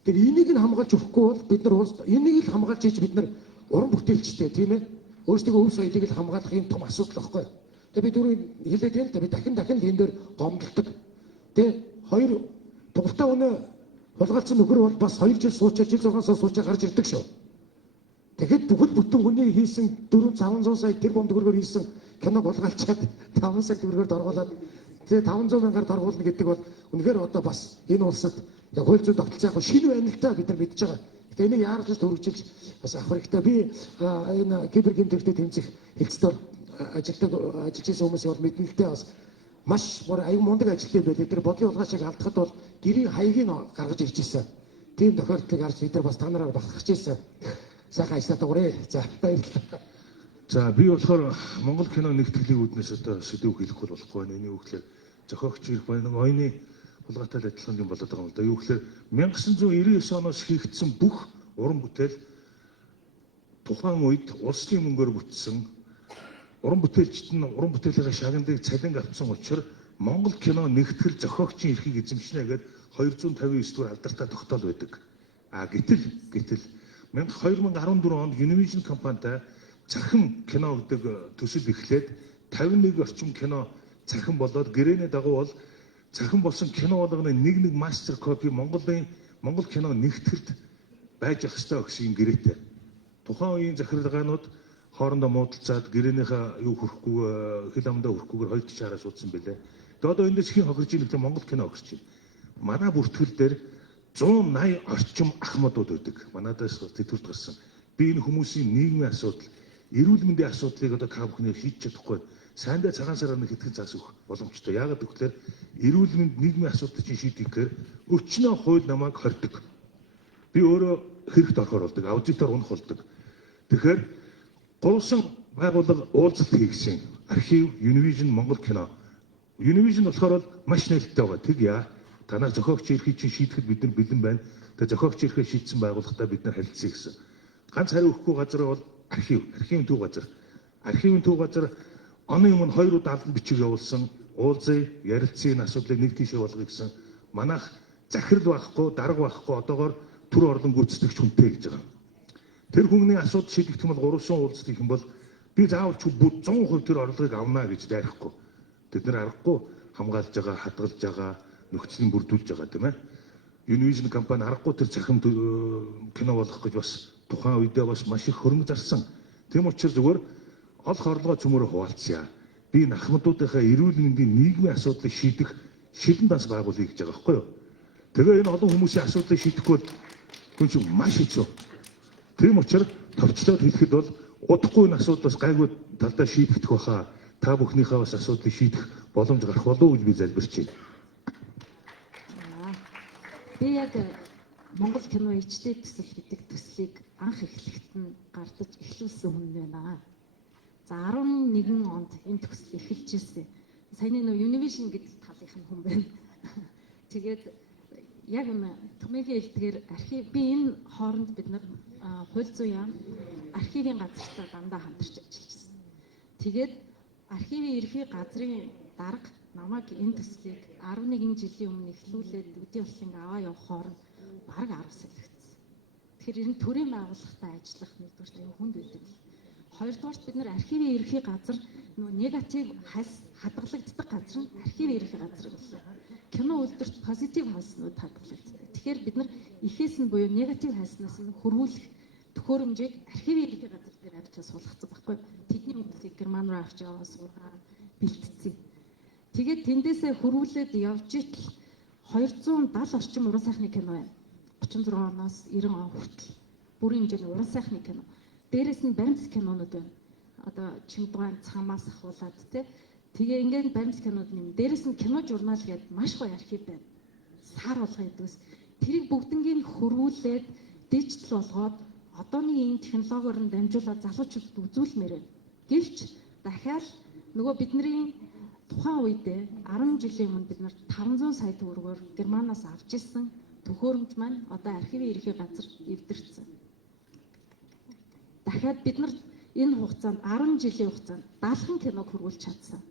Тэгэхээр энийг нь хамгаалж өгөхгүй бол бид нар энийг л хамгаалж хийж бид нар уран бүтээлчтэй тийм ээ. Өөрсдөө өв соёлыг л хамгаалах юм том асуудал байхгүй. Тэгээ бид түрүү хэлээд байна л да би дахин энэ дээр гомдолдог. Тэгээ хоёр тугтаа өнөө хулгайлцсан нөхөр бол бас 2 жил суучаар жил 6 сар суучаар гарч ирдэг шүү. Тэгэхэд бүхэл бүтэн хүний хийсэн 400-500 сая тэрбум төгрөгөөр хийсэн киног хулгайлцаад 5 сая төгрөгөөр доргуулад тэгээ 500 мянгаар доргуулна гэдэг бол үнэхээр одоо бас энэ улсад хууль зүйн тогтолцоо яг шинэ байна л та бид нар мэдж байгаа. Тэгээ энийг яарч хөрвүүлж бас авах хэрэгтэй. Би энэ кибергэмтэгтэй тэмцэх хэлцээр ажиллаж байсан хүмүүсийн бол мэднэ л дээ бас маш аюун мундаг ажилттай байлээ. Тэр бодлын улгаачийг алдахад бол гэрийн хаягийг гаргаж ирж ирсэн. Тийм тохиолдлыг харж бид нар бас та нараар бахархаж ирсэн. Сайхан ажиллаад дуурай. За баярлалаа. За би болохоор Монгол кино нэгтгэлийн үүднээс одоо сэдв хэлэх болохгүй байна. Энийг үгээр зохиогч ирэх байна. Оюуны хулгайтай адилхан юм болоод байгаа юм да. Юу гэхээр 1999 оноос хийгдсэн бүх уран бүтээл тухайн үед улсын мөнгөөр бүтсэн уран бүтээлчд нь уран бүтээлийн шагналыг цалин авсан учраас Монгол кино нэгтгэл зохиогчийн эрхийг эзэмшнэ гэдэг 259 дугаар алдартай тогтоол байдаг. Гэтэл 2014 онд Univision компанитай цахим кино гэдэг төсөл эхлээд 51 орчим кино цахим болоод гэрээний дагуу бол цахим болсон кино болгоны нэг мастер копи Монгол кино нэгтгэлд байж ах ёстой гэсэн гэрээтэй. Тухайн үеийн захиргаанууд хоорондоо муудалцаад гэрээнийхээ юу хөрөхгүй хил амдаа хөрөхгүйгээр хоёр тишаараа суудсан байлээ. Тэгээд одоо эндээс хин хохирж ийм гэдэг Монгол кино хохирч байна. Манай бүртгэл дээр 180 орчим ахмадууд байдаг. Манайдаас тэтгэврт гарсан. Би энэ хүмүүсийн нийгмийн асуудал, эрүүл мэндийн асуудлыг одоо та бүхнээ хийж чадахгүй. Сайндаа цагаан сараар нэг хэдхэн цаас өгөх боломжтой. Яагаад гэвэл эрүүл мэнд нийгмийн асуудлыг чинь шийдэхээр өчнөө хууль намайг хордог. Би өөрөө хэрэгт орохоор болдог, аудитор унах болдог. Тэгэхээр гурван байгууллага уулзалт хийгсэн. Архив, Univision, Монгол кино. Univision болохоор маш нээлттэй байгаа. Тэг яа. Танаар зохиогч эрхийг чинь шийдэхэд бид нар бэлэн байна. Тэгээ зохиогч эрхээ шийдсэн байгууллагатай бид нар харилцъя гэсэн. Ганц хариу өгөхгүй газар бол архивын төв газар. Архивын төв газар оны өмнө 2 удаа албан бичиг явуулсан. Уулзъя, ярилцъя, энэ асуудлыг нэг тийшээ болгоё гэсэн. Манайх захирал байхгүй, дарга байхгүй, одоогоор төр орлон гүйцэтгэгч хүнтэй гэж байгаа. Тэр хүмүүний асуудал шийдэгдэх юм бол 300 уулзалт хийх юм бол би заавал 100% тэр орлогыг авнаа гэж дайрахгүй. Тэд нар аргагүй хамгаалж байгаа, хадгалж байгаа, нөхцөлийг бүрдүүлж байгаа тийм ээ. Univision компани аргагүй тэр цахим кино болгох гэж бас тухайн үедээ бас маш их хөрөнгө зарсан. Тийм учраас зүгээр олох орлогоо цөмөрө хуваалцъя. Би нахмадуудынхаа эрүүл мэндийн нийгмийн асуудлыг шийдэх шилэн дас байгуулъя гэж байгаа байхгүй юу? Тэгээ энэ олон хүмүүсийн асуудлыг шийдэхгүй бол хүн чинь маш хэцүү. Тийм учраас товчлоод хэлэхэд бол удахгүй энэ асуудлаас гайгүй талдаа шийдэгдэх баха. Та бүхнийхээ бас асуудлыг шийдэх боломж гарах болов уу гэж би залбирч байна. Би яг Монгол кино ичтэй төсөл гэдэг төслийг анх эхлэхэд нь гардаж эхлүүлсэн хүн байна. За 11 онд энэ төсөл эхэлж ирсэн. Саяны нөө Univision гэдэг талынх нь хүн байна. Тэгээд яг энэ томьёогийн хэлдгээр архив би энэ хооронд бид нар хууль зүйн яам архивын газартай дандаа хамтарч ажиллаж байна. Тэгээд архивын ерхий газрын дарга намайг энэ төслийг 11 жилийн өмнө эхлүүлээд үдийн улсын аваа явах хооронд бараг 10 сая хэрэгцсэн. Тэгэхээр энэ төрийн байгууллагатай ажиллах нэгдүгээр энэ хүнд байдаг. Хоёрдугаарт бид нар архивын ерхий газар негатив хадгалагддаг газар нь архивын ерхий газар гэсэн. Кино үйлдвэрт позитив хайлснууд хадгалагддаг. Тэгэхээр бид нар ихээс нь буюу негатив хайлснаас нь хөрвүүлэх төхөөрөмжийг архивын ерхий газар дээр авчиж суулгацсан байхгүй. Тэдний үйлдвэрийг герман руу авч яваа сургаан бэлтцсэн. Тэгээд тэндээсээ хөрвүүлээд явж итл 270 орчим уран сайхны кино байна. 36 оноос 90 он хүртэл бүрийн хэмжээний уран сайхны кино. Дээрээс нь баримт кинонууд байна. Одоо Чимдуган цамаас ахуулаад тэгээ ингээд баримт кинод нэм. Дээрээс нь кино журнал гэдэг маш гоё архив байна. Сар болгоо гэдгээс тэрийг бүгднийг хөрвүүлээд дижитал болгоод одооний энэ технологиор нь дамжуулаад залуучуудад үзүүлмээр байна. Гэвч дахиад нөгөө бидний тухайн үедээ 10 жилийн өмнө бид нар 500 сая төгрөгөөр Германаас авч ирсэн төхөөрөмж маань одоо архивын ерхий газар эвдэрсэн. Дахиад бид нар энэ хугацаанд 10 жилийн хугацаанд 70 киног хөрвүүлж чадсан.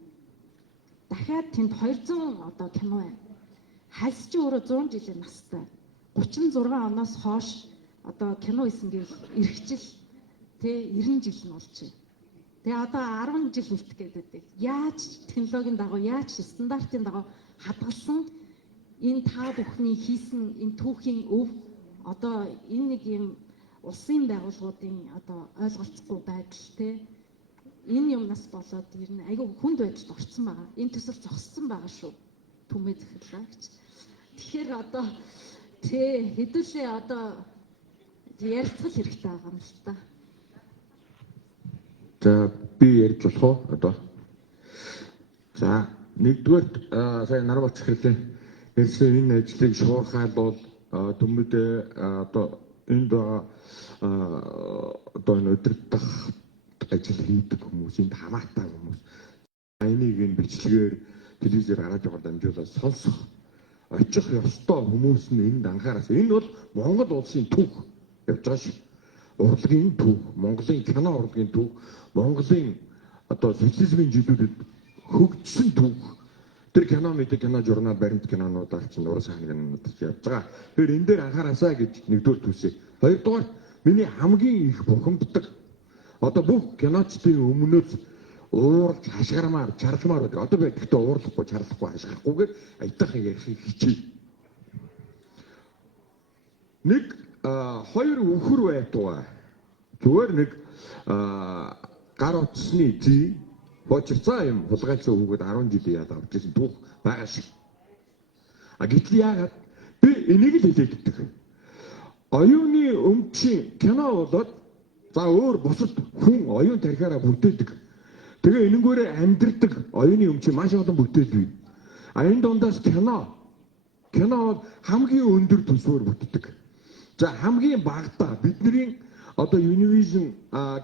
Дахиад тэнд 200 одоо кино байна. Хальс чи өөрөө 100 жилийн настай. 36 оноос хойш одоо кино хийсэн гэвэл эрхжил тэ 90 жил нь болж байна. Тэгээ одоо 10 жил үлдэх гэдэг. Яаж технологийн дагуу, яаж стандартын дагуу хадгалсан энэ та бүхний хийсэн энэ түүхийн өв одоо энэ нэг юм улсын байгууллагуудын одоо ойлголцохгүй байдал те энэ юмнаас болоод ер нь айгүй хүнд байдалд орсон байгаа. Энэ төсөл зогссон байгаа шүү. Түмээ захирлаа гэж. Тэгэхээр одоо хэдүүлээ одоо ярилцгал хэрэгтэй байгаа юм л та. За би ярьж болох уу одоо? За нэгдүгээр сая Нарбац хэрлээ ярьсан энэ ажлыг шуурхай бол төмөдөө одоо энд байгаа одоо өдөртөх ажил хийдэг хүмүүс, энд хамаатай хүмүүс. Энийг энэ бичлэгээр телевизээр гараад яваад дамжуулаад сонсох очих ёстой хүмүүс нь энд анхаараас. Энэ бол Монгол улсын түүх явж байгаа шүү. Урлагийн түүх, Монголын кино урлагийн түүх, Монголын одоо социализмын жилүүдэд хөгжсөн түүх. Тэр кино мэд кино журнал баримт кинонуудаар чинь уран сайхны кинонууд явж байгаа. Тэгэхээр энэ дээр анхаараасаа гэж нэгдүгээр төсөө. Хоёрдугаар миний хамгийн их бухимддаг одоо бүх киночдын өмнөөс уурж хашгирмаар чарламаар байдаг. Одоо би гэхдээ уурлахгүй, чарлахгүй, хашгирахгүйгээр айтайхан ярихыг хичээе. Нэг хоёр өвхөр байтугай. Зүгээр нэг гар утасны зүй бочирцаа юм хулгайцсан хүүхэд 10 жилийн яад авч ирсэн түүх байгаа шиг. Гэтэл яагаад би энийг л хэлээд өгдөг. Оюуны өмчийн кино болоод за өөр бусад хүн оюун тарихаараа бүтээдэг. Тэгээ энэнгээрээ амьдрдаг оюуны өмчийн маш олон бүтээл бий. Энэ дундаас кино хамгийн өндөр төсвөөр бүтдэг. За хамгийн багадаа бидний одоо Univision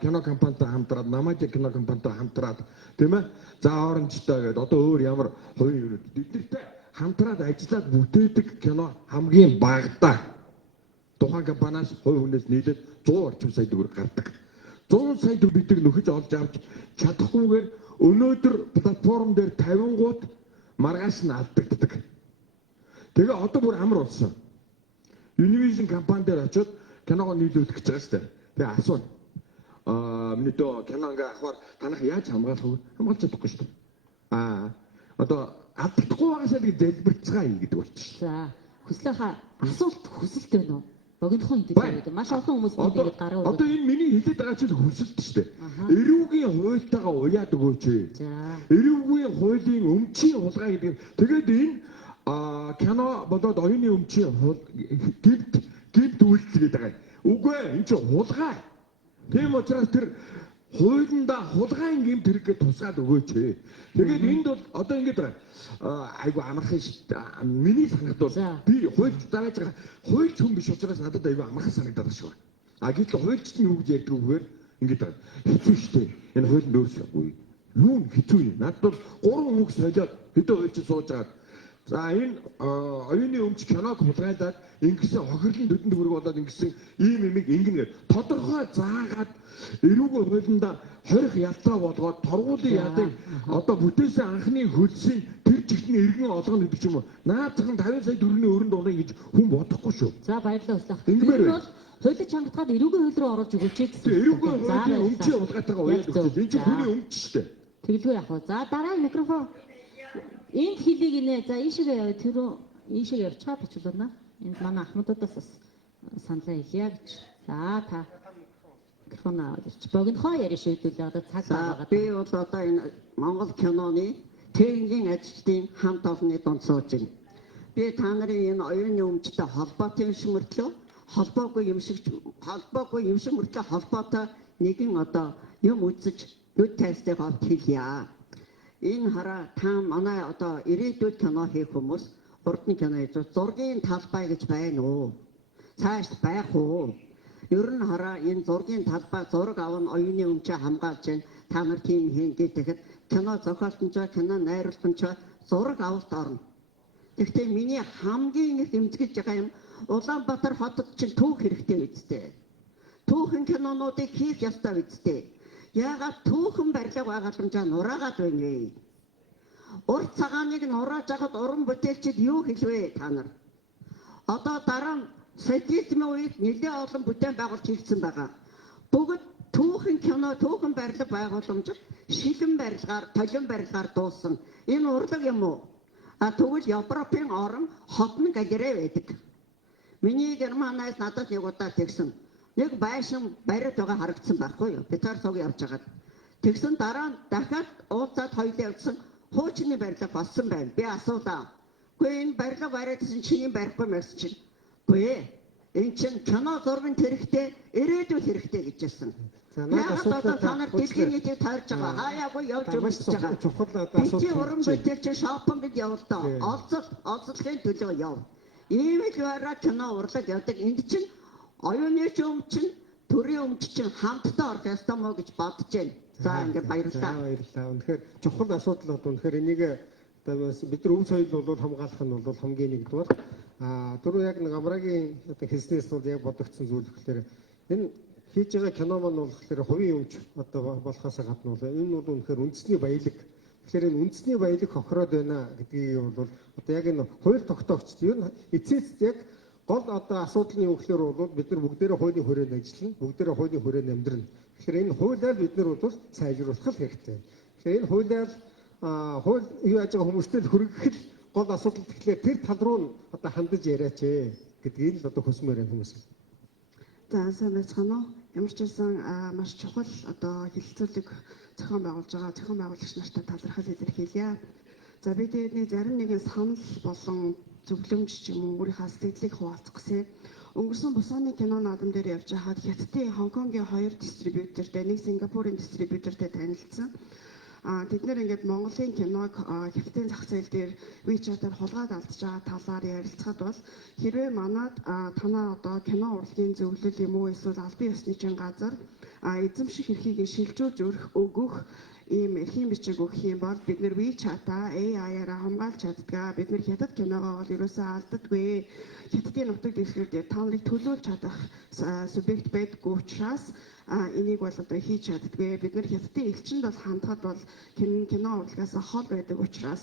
кино компанитай хамтраад, Намади кино компанитай хамтраад тийм ээ. За оронжтой гэдэг одоо өөр ямар хувийн юунууд бидэртэй хамтраад ажиллаад бүтээдэг кино хамгийн багадаа тухайн компаниас хувь хүнээс нийлээд 100 орчим сая төгрөг гардаг. 100 сая төгрөг бидэг нөхөж олж авч чадахгүйгээр өнөөдөр платформ дээр 50 гууд маргааш нь алдагддаг. Тэгээ одоо бүр амар болсон. Univision компани дээр очиод киногоо нийлүүлэх гэж байгаа шүү дээ. Тэгээ асууна. Миний дөө кино ингээ ахвар танах яаж хамгаалах вэ? Хамгаалж чадахгүй шүү дээ. Одоо алдахгүй байгаасаа би залбирцгаая гэдэг болчих. За хүслийнхаа асуулт хүсэлт байна уу? Богинохон хэлдэг. Маш олон хүмүүс ингэж гараа одоо энэ миний хэлээд байгаа чинь хүсэлт шүү дээ. Эрүүгийн хуультайгаа уяад өгөөч. За. Эрүүгийн хуулийн өмчийн хулгай гэдэг. Тэгээд энэ кино бодоод оюуны өмчийн гибт үйлдэл гэдэг. Үгүй энэ чинь хулгай. Тийм учраас тэр хуулиндаа хулгайн гэмт хэрэггээ тусгаад өгөөч. Тэгээд энд бол одоо ингэж байгаа. Айгу амархан шүү дээ. Миний санагт бол би хуульч зааж байгаа. Хуульч хүн биш учраас надад айгу амархан санагдаад шүү. Гэтэл хуульч нь юу гэж ярьдаг вэхээр ингэж байгаа. Хэцүү шүү дээ. Энэ хуулинд өөрчлөхгүй. Юу хэцүү юм. Надад бол 3 хүүхд солиод хэдэн хуульч сууж байгаа. За энэ оюуны өмч киног хулгайлаад ингэсэн хохирлын төдөн төгрөг болоод ингэсэн ийм юмыг ингэнэ. Тодорхой заагаад эрүүгийн хуулиндаа хорих ялтраа болгоод торгуулийн яадаг одоо бүтээсэн анхны хөлсийн тэр чигтний иргэн олгоно гэдэг юм уу. Наадхан 50 сая төгрөгийн өрөнд унаа гэж хүн бодохгүй шүү. За баярлалаа услах. Ингэмээр бол хуулийг чангатгаад эрүүгийн хууль руу оруулж өгөөч гэсэн. Эрүүгийн хуулийн өмчийн хулгайтайгаа уяад өгч. Энэ чинь хүний өмч шүү дээ. Тэгэлгүй яах вэ? За дараа микрофон. Энд хэлийг нэ за ийшээ тэр ийшээ явчихаа бочлоо. Энд манай ахмадуудаас бас саналаа хэлье гэж. За та микрофон аваач. Богинохоо яриа шийдүүлээ одоо цаг байгаа. Би бол одоо энэ Монгол киноны техникийн ажилтны хамт олонны дунд сууж байна. Би та нарын энэ оюуны өмчтэй холбоотой юм шиг мөртлөө холбоогүй юм шиг мөртлөө холбоотой нэгэн одоо юм үзэж нүд тесттэй хавт хэлье. Энэ хараа та манай одоо ирээдүйд кино хийх хүмүүс урдны кино хийж зургийн талбай гэж байна уу? Цааш байх уу? Ер нь хараа энэ зургийн талбай зураг аван оюуны өмчөө хамгаалж байна. Та нар тийм хийн гэхэд кино зохиолтончоо, кино найруулагчаа зураг авалт орно. Гэхдээ миний хамгийн их эмзэглэж байгаа юм Улаанбаатар хотод чинь түүх хэрэгтэй үсттэй. Түүхэн кинонуудыг хийх ёстой үсттэй. Яагаад түүхэн барилга байгууламжаа нураагаад байна вэ? Урт цагааныг нурааж авахд уран бүтээлчид юу хэлвэ та нар? Одоо дараа нь социализмын үед нэлээд олон бүтээн байгуулж хийгдсэн байгаа. Бүгд түүхэн кино, түүхэн барилга байгууламж шилэн барилгаар, толин барилгаар дуусан. Энэ урлаг юм уу? Тэгвэл Европын орон хотны галерей байдаг. Миний Германаас надад нэг удаа тэгсэн. Нэг байшин бариад байгаа харагдсан байхгүй юу? Би тэр цог явж байгаад. Тэгсэн дараа нь дахиад уулзаад хоёул явсан хуучны барилга болсон байна. Би асуулаа. Гэхдээ энэ барилга бариадсан чиний барихгүй мэс чинь. Үгүй ээ. Энэ чинь кино зургийн хэрэгтэй, ирээдүйн хэрэгтэй гэж хэлсэн. Яг одоо та нар дэлхийн нийтийг таарж байгаа. Хаяагүй явж өмсөж байгаа. Би уран бүтээлч шопингд явуулдаа. Олзлын төлөө яв. Ийм л бараа кино урлаг явдаг. Энд чинь оюуны өмч чинь төрийн өмч чинь хамтдаа орох ёстой мó гэж бодож байна. За ингээд баярлалаа. Баярлалаа. Үнэхээр чухал асуудал бол үнэхээр энийг бид нар өв соёл бол хамгаалах нь бол хамгийн нэгдүгээр. Түрүү яг нэг Амрагийн одоо хэлснээс бол яг бодогдсон зүйл гэхээр энэ хийж байгаа кино маань бол тэгэхээр хувийн өмч одоо болохоос гадна бол энэ бол үнэхээр үндэсний баялаг. Тэгэхээр энэ үндэсний баялаг хохироод байна гэдгийг бол одоо яг энэ хууль тогтоогч юу эцээст яг гол одоо асуудлын юу гэхээр бол бид нар бүгдээрээ хуулийн хүрээнд ажиллана, бүгдээрээ хуулийн хүрээнд амьдрна. Тэгэхээр энэ хуулиар бид нар бол сайжруулах хэрэгтэй. Тэгэхээр энэ хуулиар хууль юу яаж байгаа хүмүүстэй хүргэх л гол асуудал. Тэгэхээр тэр тал руу одоо хандаж яриач гэдгийг л одоо хүсмээр байна хүмүүс. За сайн байцгаана уу? Ямар ч байсан маш чухал одоо хэлэлцүүлэг зохион байгуулж байгаа зохион байгуулагч нартай талархал илэрхийлье. За би тэгээд зарим нэгэн санал болон зөвлөмж ч юм уу өөрийнхөө сэтгэлийг хуваалцах гэсэн. Өнгөрсөн Бусаны кино наадам дээр явж байхад Хятадын Хонконгийн 2 дистрибьютортэй, нэг Сингапурын дистрибьютортэй танилцсан. Тэд нэр ингээд Монголын киног Хятадын зах зээл дээр WeChat-аар хулгайд алдж байгаа талаар ярилцахад бол хэрвээ манад танаа одоо кино урлагийн зөвлөл юм уу эсвэл албан ёсны чин газар эзэмших эрхийг шилжүүлж өгөх ийм эрхийн бичиг өгөх юм бол бид нэр WeChat-аа AI-аараа хамгаалж чаддгаа. Бид нэр Хятад киногоо бол ерөөсөө алддаггүй. Хятадын нутаг дэвсгэр дээр та нарыг төлөөлж чадах субъект байдаггүй учраас энийг бол одоо хийж чаддгүй. Бид нэр Хятадын элчинд бол хандхад бол кино урлагаас хол байдаг учраас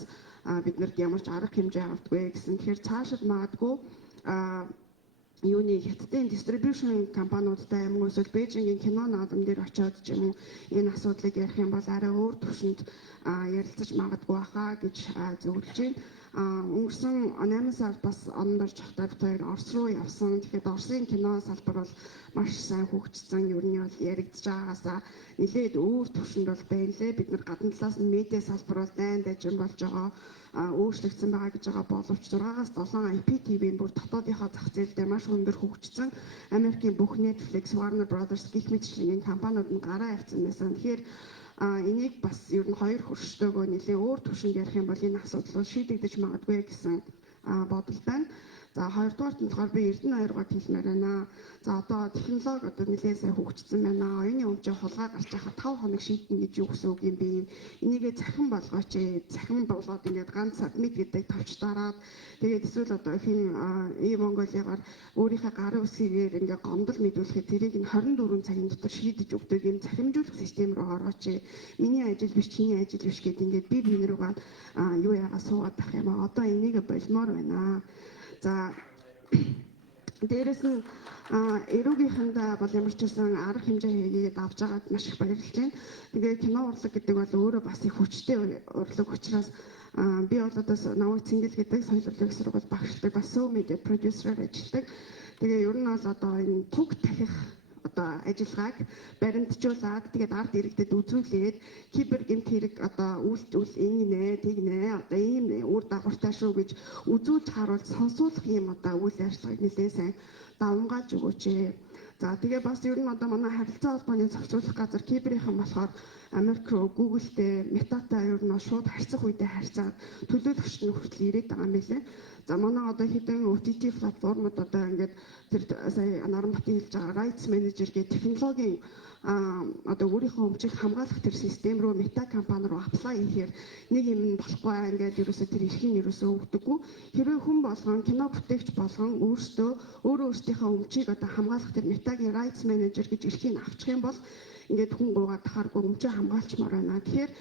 бид нарт ямар ч арга хэмжээ авдаггүй гэсэн. Тэгэхээр цаашид магадгүй юуны Хятадын дистрибьюшн компаниудтай юм уу эсвэл Бээжингийн кино наадам дээр очиод ч юм уу энэ асуудлыг ярих юм бол арай өөр төвшөнд ярилцаж магадгүй хаа гэж зөвлөж байна. Өнгөрсөн 8 сард бас ондорж хатагтай Орос руу явсан. Тэгэхээр Оросын кино салбар бол маш сайн хөгжсөн. Ер нь бол яригдж байгаагаасаа нэлээд өөр төвшөнд бол байна лээ. Бид нар гадна талаас нь медиа салбар бол дайн дайжин болж байгаа. Өөрчлөгдсөн байгаа гэж байгаа боловч 6-аас 7 IPTV-ийн бүр дотоодынхоо зах зээлдээ маш өндөр хөгжсөн. Америкийн бүх Netflix, Warner Brothers гэх мэтчлийн компаниуд нь гараа авсан байсан. Тэгэхээр энийг бас ер нь хоёр хөрштөөгөө нэлээ өөр төвшөнд ярих юм бол энэ асуудал шийдэгдэж магадгүй гэсэн бодол байна. За хоёрдугаарт нь болохоор би Эрдэнэ 2-ыг хэлмээр байна. За одоо технологи одоо нэлээд сайн хөгжсөн байна. Оюуны өмчөө хулгай гарч байхад 5 хоног шийднэ гэж юу гэсэн үг юм бэ? Энийгээ цахим болгооч. Цахим болгоод ингээд ганц сабмит гэдэг тавч дараад тэгээд эсвэл одоо хин Монголигаар өөрийнхөө гарын үсгээр ингээд гомдол мэдүүлэхэд тэрийг нь 24 цагийн дотор шийдэж өгдөг юм цахимжуулах систем рүү орооч. Миний ажил биш, чиний ажил биш гэдэг ингээд би рүүгээ юу яагаа суугаад байх юм аа. Одоо энийг болмоор байна. За дээрэс нь эрүүгийнхэндээ бол ямар ч байсан арга хэмжээ хийгээд авч байгаад маш их баярлж байна. Тэгээд кино урлаг гэдэг бол өөрөө бас их хүчтэй урлаг учраас би бол одоо Наваа Цэнгэл гэдэг соёл урлагийн сургууль багшлагдаг бас Show Media Producer-аар ажилладаг. Тэгээ ер нь бол одоо энэ түг тахих одоо ажиллагааг баримтжуулаад тэгээд ард иргэдэд үзүүлээд кибер гэмт хэрэг одоо үйлдэл энэ нэ тэг нэ одоо ийм үр дагавартай шүү гэж үзүүлж харуулж сонсуулах юм одоо үйл ажиллагааг нэлээд сайн давмгаалж өгөөч. За тэгээ бас ер нь одоо манай харилцаа холбооны зохицуулах газар киберийнхэн болохоор Америк руу Google-тэй Meta-тай ер нь шууд харьцах үедээ харьцаад төлөөлөгчд нь хүртэл ирээд байгаа юм билээ. За манай одоо хэдэн OTT платформуд одоо ингээд тэр сая Наранбатын хэлж байгаа rights manager гэх технологийн одоо өөрийнхөө өмчийг хамгаалах тэр систем рүү Meta компани руу apply хийхээр нэг юм болохгүй ингээд ерөөсөө тэр эрхийг ерөөсөө өгдөггүй. Хэрвээ хүн болгон кино бүтээгч болгон өөрийнхөө өмчийг одоо хамгаалах тэр Meta-гийн rights manager гэж эрхийг авчих юм бол ингээд хүн гуугаад тахааргүй өмчөө хамгаалчмаар байна. Тэгэхээр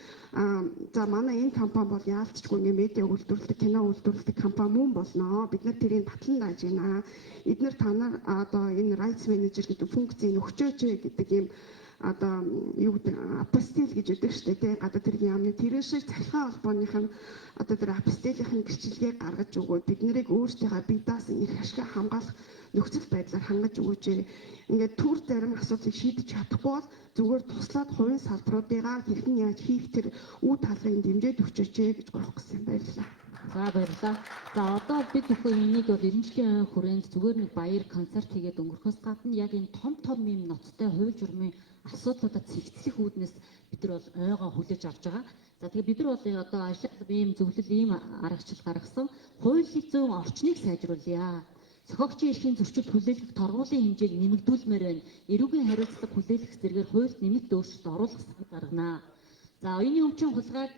за манай энэ компани бол яалтчгүй ингээд медиа үйлдвэрлэдэг, кино үйлдвэрлэдэг компани мөн болно. Бид нар тэрийг татлан дааж байна. Эдгээр та нар одоо энэ rights manager гэдэг функцийг өгчөөч гэдэг юм одоо юу гэдэг апостил гэж өгдөг шүү дээ тий гадаад тэргийн яамны тэрэн шиг цахилгаан холбооных нь одоо тэр апостилийнхын гэрчлэгийг гаргаж өгөөд бид нарыг өөрсдийнхөө бие даасан их ашиг хамгаалах нөхцөл байдлаар хангаж өгөөч. Ингээд төр зарим асуудлыг шийдэж чадахгүй бол зүгээр туслаад хувийн салбаруудыгаа хэрхэн яаж хийх тэр үе талын дэмжиж өгчөөч гэж гуйх гэсэн юм байлаа. За баярлалаа. За одоо бид бүхэн энийг бол 90 жилийн хүрээнд зүгээр нэг баяр концерт хийгээд өнгөрөхөөс гадна яг энэ том юм ноцтой хууль журмын асуудлуудад цэгцлэх үүднээс бид нар бол ойгоо хүлээж авч байгаа. За тэгээ бид нар бол одоо ажил ийм зөвлөл ийм аргачлал гаргасан хуулийн зүйн орчныг сайжруулъя. Зохиогчийн эрхийн зөрчил хүлээлгэх торгуулийн хэмжээг нэмэгдүүлмээр байна. Эрүүгийн хариуцлага хүлээлгэх зэргээр хуульд нэмэлт өөрчлөлт оруулах санал гаргана. За оюуны өмчийн хулгайг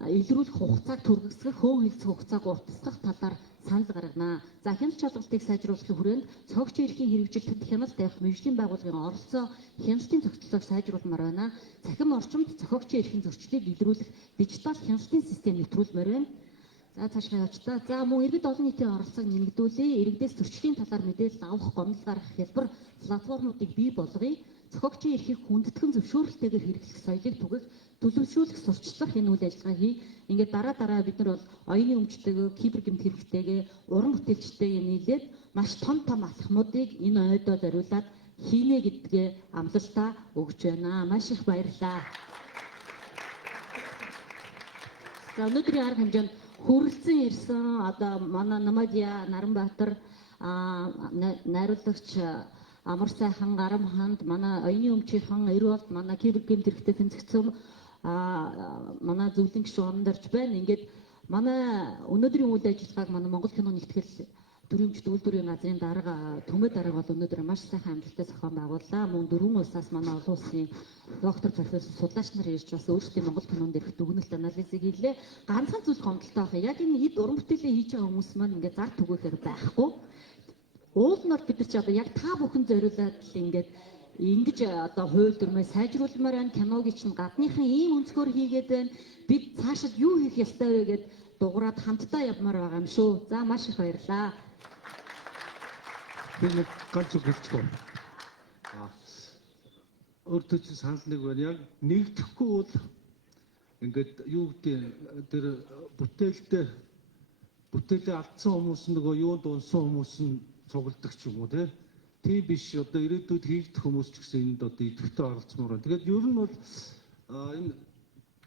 илрүүлэх хугацааг түргэсгэх, хөөн хэлцэх хугацааг уртасгах талаар санал гаргана. За хяналт шалгалтыг сайжруулахын хүрээнд цогцын эрхийн хэрэгжилтэд хяналт тавих мэргэжлийн байгууллагын оролцоо хяналтын зохицлыг сайжруулмаар байна. Цахим орчимд цогцын эрхийн зөрчлийг илрүүлэх дижитал хяналтын систем нэвтрүүлмээр байна. За цаашгаа явж та. За мөн иргэд олон нийтийн оролцоог нэмэгдүүлээ. Иргэдээс зөрчлийн талаар мэдээлэл авах, гомдол гаргах хэлбэр платформуудыг бий болгоё. Цогцын эрхийг хүндэтгэн зөвшөөрөлтэйгээр хэрэглэх соёлыг түгэх, төлөвшүүлэх, сурчлах энэ үйл ажиллагаа хий. Ингээд дараа бид нар бол оюуны өмчтэйгээ, кибер гэмт хэрэгтэйгээ, уран бүтээлчтэйгээ нийлээд маш том алхмуудыг энэ ойдоо зориулаад хийнэ гэдгээ амлалтаа өгч байна. Маш их баярлалаа. За өнөөдрийн арга хэмжээнд хүрэлцэн ирсэн одоо манай Намадия, Наранбаатар найруулагч Амар сайхан Гарам ханд, манай оюуны өмчийнхэн Эрволт, манай кибер гэмт хэрэгтэй тэнцэгцэн манай зөвлөн гишүүн ондарч байна. Ингээд манай өнөөдрийн үйл ажиллагааг манай Монгол кино нэгтгэл төрөмжт үйлдвэрийн газрын дарга төмөө дарга бол өнөөдөр маш сайхан амжилттай зохион байгууллаа. Мөн 4 улсаас манай олон улсын доктор профессор судлаач нар ирж бас өөрсдийн Монгол кинонд ирэх дүгнэлт анализыг хийлээ. Ганцхан зүйл гомдолтой байх. Яг энэ эд уран бүтээлээ хийж байгаа хүмүүс маань ингээд зар түгээхээр байхгүй. Уулнаар бид нар ч одоо яг та бүхэн зориулаад л ингээд ингэж одоо хууль дүрмээ сайжруулмаар байна. Киногийн чинь гадныхан ийм өнцгөр хийгээд байна. Бид цаашид юу хийх ёстой вэ гэд дуграад хамтдаа явмаар байгаа юм шүү. За маш их баярлалаа. Би нэг ганц үг хэлчихв. Өөртөө чи санал нэг байна. Яг нэгдэхгүй бол ингээд юу гэдэг тэр бүтээлээ алдсан хүмүүс нөгөө юунд унсан хүмүүс нь цугладаг ч юм уу тийм биш. Одоо ирээдүйд хийгдэх хүмүүс ч гэсэн энд одоо идэвхтэй оролцмоор байна. Тэгээд ер нь бол энэ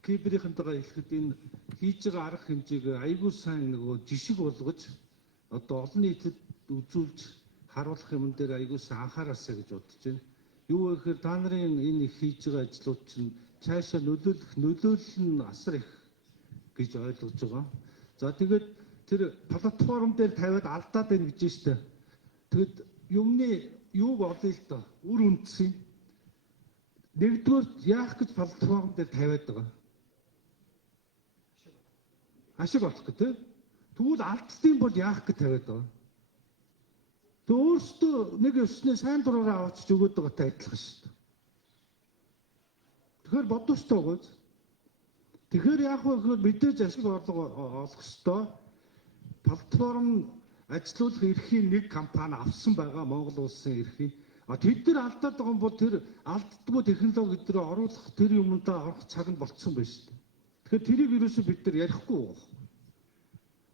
киберийнхэнтэйгээ хэлэхэд энэ хийж байгаа арга хэмжээг аягүй сайн нөгөө жишг болгож одоо олон нийтэд үзүүлж харуулах юм дээр аягүй сайн анхаараасаа гэж бодож байна. Юу вэ гэхээр та нарын энэ хийж байгаа ажлууд чинь цаашаа нөлөөлөл нь асар их гэж ойлгож байгаа. За тэгээд тэр платформ дээр тавиад алдаад байна гэж штэ. Тэгэд юмны юуг олъё л доо. Үр үндсийн нэгдүгээр яах гэж платформ дээр тавиад байгаа. Ашиг олох гэдэг. Тэгвэл алдсан бол яах гэж тавиад байгаа. Тэг өөртөө нэг өснөө сайн дураараа аваач өгöd байгаатай адилхан шүү дээ. Тэгэхээр бодож тоогооч. Тэгэхээр яах вэ гэхээр мэдээж ашиг орлого олох ёстой. Платформ ажилуулах эрхийн нэг компани авсан байгаа Монгол улсын эрхийн. Тэд нар алдаад байгаа юм бол тэр алддаггүй технологи дээр оруулах тэр юмдаа орох цаг нь болцсон байна шүү дээ. Тэгэхээр тэрийг ерөөсөө бид нар ярихгүй байгаа.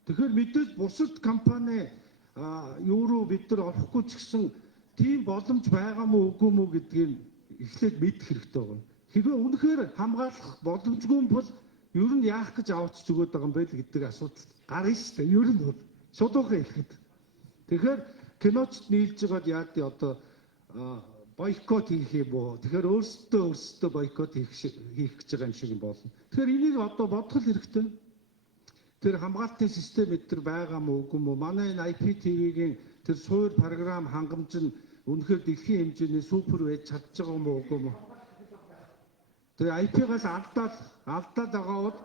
Тэгэхээр мэдээж бусад компани юу руу бид нар орохгүй ч гэсэн тийм боломж байгаа мó үгүй мó гэдгийг эхлээд мэдэх хэрэгтэй байна. Хэрвээ үнэхээр хамгаалах боломжгүй бол ер нь яах гэж аваач өгöd байгаа юм бэ гэдэг асуудал гарна шүү дээ. Ер нь бол шуудуухан ихэд. Тэгэхээр киноч нийлж байгаад яад одоо бойкот хийх юм уу? Тэгэхээр өөрсдөө бойкот хийх гэж байгаа юм шиг юм болно. Тэгэхээр энийг одоо бодох хэрэгтэй. Тэр хамгаалтын систем эдгээр байгаа мó үгүй мó? Манай энэ IPTV-гийн тэр суур програм хангамж нь үнэхээр дэлхийн хэмжээний супер байж чадж байгаа мó үгүй мó? Тэгээ IP-гаас алдаад байгаа бол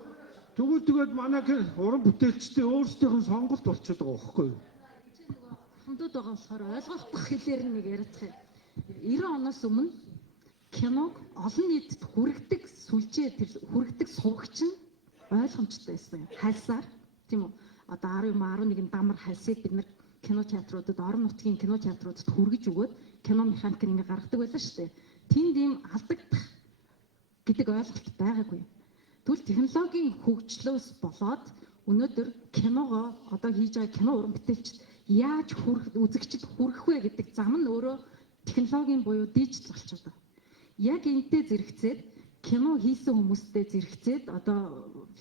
тэгээд манай уран бүтээлчдийн өөрсдийнх нь сонголт болчиход байгаа байхгүй юу? Хамдууд байгаа болохоор ойлгохдох хэлээр нэг яриадах юм. 90 оноос өмнө киног олон нийтэд хүргэдэг сүлжээ тэр хүргэдэг сувагч нь ойлгомжтой байсан юм. Хальсаар тийм үү? Одоо 10-11 дамар хальсыг бид нар кино театруудад, орон нутгийн кино театруудад хүргэж өгөөд кино механик ингэ гаргадаг байлаа шүү дээ. Тэнд ийм алдагдах гэдэг ойлголт байгаагүй. Тэгвэл технологийн хөгжлөөс болоод өнөөдөр киногоо одоо хийж байгаа кино уран бүтээлчд яаж үзэгчд хүргэх вэ гэдэг зам нь өөрөө технологийн буюу дижитал болчиход байна. Яг энэтэй зэрэгцээд кино хийсэн хүмүүстэй зэрэгцээд одоо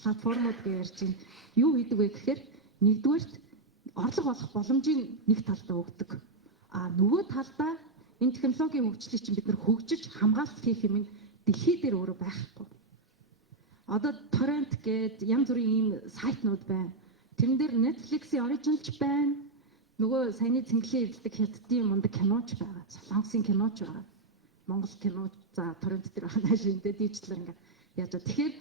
платформуд гэж ярьж байна. Юу хийдэг вэ гэхээр нэгдүгээрт орлого олох боломжийн нэг талдаа өгдөг. А нөгөө талдаа энэ технологийн хөгжлийг чинь бид нар хөгжиж хамгаалалт хийх юм дэлхий дээр өөрөө байхгүй. Одоо торрент гээд янз бүрийн ийм сайтнууд байна. Тэрэн дээр Netflix-ийн оригиналч байна. Нөгөө саяны цэнгэлийн эвлдэг хятадын мундаг киноч байгаа. Солонгосын киноч байгаа. Монгол кино за торрент дээр байна шинэ дижитал ингээ яаж вэ? Тэгэхээр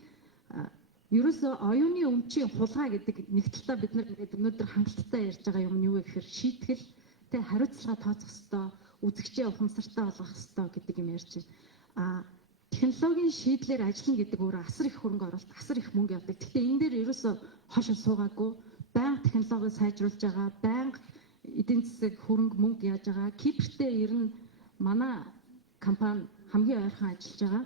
ерөөсөө оюуны өмчийн хулгай гэдэг нэг талдаа бид нар ингээд өнөөдөр хангалттай ярьж байгаа юм нь юу вэ гэхээр шийтгэл тэ хариуцлага тооцох ёстой, үзэгчээ ухамсартай болгох ёстой гэдэг юм ярьж байна. Технологийн шийдлэр ажиллана гэдэг өөрөө асар их хөрөнгө оруулалт, асар их мөнгө явдаг. Гэхдээ энэ дээр ерөөсөө хошин суугаагүй, байнга технологи сайжруулж байгаа, байнга эдийн засаг хөрөнгө мөнгө яаж байгаа. Кипртэй ер нь манай компани хамгийн ойрхон ажиллаж байгаа.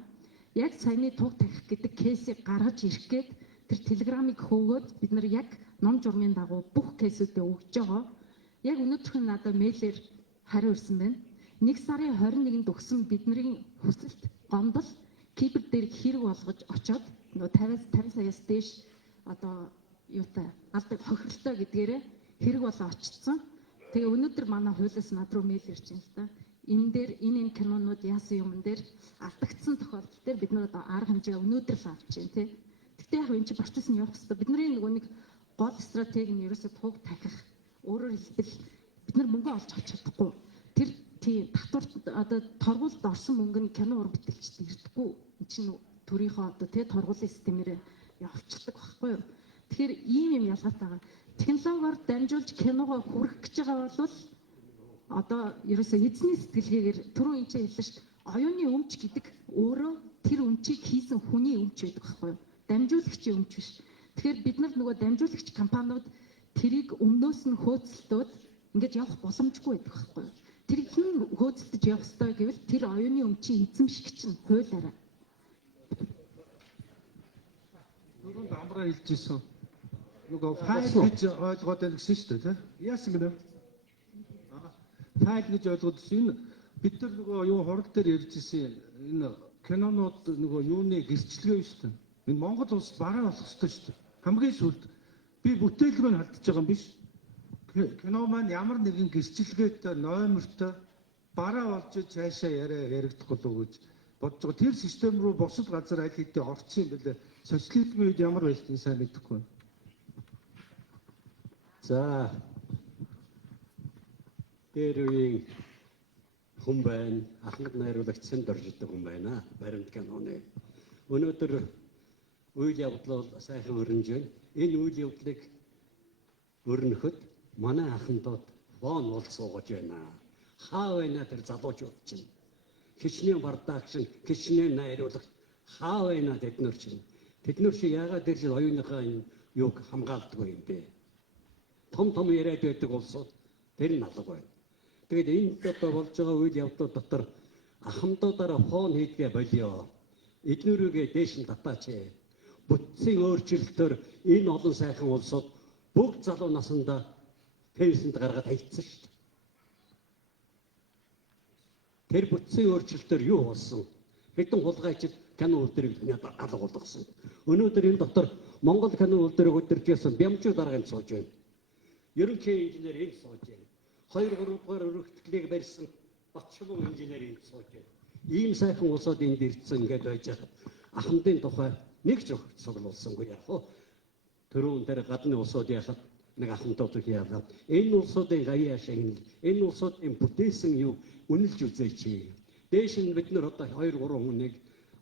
Яг саяны туг тарих гэдэг кейсийг гаргаж ирэх гээд тэр телеграмыг хөөгөөд бид нар яг ном журмын дагуу бүх кейсүүдэд өгж байгаа. Яг өнөөдрийн надад мэйлээр хариу ирсэн байна. 1 сарын 21-нд өгсөн бидний хүсэлт гомдол Кипр дээр хэрэг болгож очоод нөгөө 50 саяас дээш одоо юутай алдаг хохирлтой гэдгээрээ хэрэг болоо очсон. Тэгээ өнөөдөр манай хуулиас над руу мэйл ирж байна л да. Энэ дээр энэ кинонууд яасан юмн дээр алдагдсан тохиолдол дээр бид нар одоо арга хэмжээ өнөөдөр л авч байна тий. Гэхдээ яг энэ чинь процесс нь явах хэрэгтэй. Бидний нөгөө нэг гол стратеги нь ерөөсөө туг тахих. Өөрөөр хэлбэл бид нар мөнгө олж авч чадахгүй. Тэр тий татвар одоо торгуулд орсон мөнгө нь кино уран бүтээлчд ирдэггүй. Энэ чинь төрийнхөө одоо тий торгуулийн системээр явуулчихдаг байхгүй юу? Тэгэхээр ийм юм ялгаатай байгаа. Технологиор дамжуулж киногоо хүргэх гэж байгаа бол одоо ерөөсөө эзний сэтгэлгээгээр түрүү энэ чинь хэлсэн шүү дээ. Оюуны өмч гэдэг өөрөө тэр өмчийг хийсэн хүний өмч байдаг байхгүй юу? Дамжуулагчийн өмч биш. Тэгэхээр бид нар нөгөө дамжуулагч компаниуд тэрийг өмнөөс нь хөөцөлтөөд ингэж явах боломжгүй байдаг байхгүй юу? Тэрийг хэн хөөцөлдөж явах ёстой гэвэл тэр оюуны өмчийн эзэмшигч нь хуулиараа. Түрүүнд амраа хэлжсэн. Нөгөө файл гэж ойлгоод байна гэсэн шүү дээ тий. Яасан гэнэ? Файл гэж ойлгоод энэ бид нар нөгөө юу хурал дээр ярьжсэн энэ кинонууд нөгөө юуны гэрчлэгээ шүү дээ. Энэ Монгол улс бараа болох ёстой шүү дээ. Хамгийн сүүлд би бүтээлгүй нь алдчихж байгаа юм биш. Кино маань ямар нэгэн гэрчлэгээтэй номертой бараа болж цаашаа яригдахгүй л гэж бодож байгаа. Тэр систем рүү бусад газар аль хэдийн орсон юм бэлээ. Социализмын үед ямар байлтгийг сайн мэдэхгүй. За дээр үеийн хүн байна, ахмад найруулагчсан дөржидэг хүн байна. Баримт киноны. Өнөөдөр үйл явдал бол сайхан өрнөж байна. Энэ үйл явдлыг өрнөхөд манай ахмадууд боон уул суугаж байна. Хаа байна тэр залуучууд чинь. Хичнээн бардагч, хичнээн найруулагч хаа байна тэднэр чинь. Тэднэр чи яагаад тэр жил оюуныхаа юуг хамгаалдаг юм бэ? Том яриад байдаг улсууд тэр нь алга байна. Тэгээд энэ одоо болж байгаа үйл явдлууд дотор ахмадуудаараа фон хийдгээ болио. Эднэрүүгээ дээш нь татаач. Бүтцийн өөрчлөлтөөр энэ олон сайхан улсууд бүгд залуу насндаа пенсэнд гаргаад хайцсан шүү дээ. Тэр бүтцийн өөрчлөлтөөр юу болсон? Хэдэн хулгайчид кино үлдэрийг алга болгосон. Өнөөдөр энэ дотор Монгол кино үлдэрийг өдөржсэн бямжуу дарга энэ сууж байна. Ерөнхий инженер энэ сууж байна. 2-3 дугаар өргөтгөлийг барьсан батчмын инженерийн сууж байна. Ийм сайхан улсууд энд ирсэн ингээд байж байгаа. Ахмадын тухай нэг ч сурвалжсангүй яах вэ? Төрөө дээр гадны улсууд яхад нэг ахмадууд яагаад энэ улсуудын гаяа шиг энэ улсуудын бүтээсэн юу үнэлж үзээч. Дээш нь бид нар одоо 2 3 хүнийг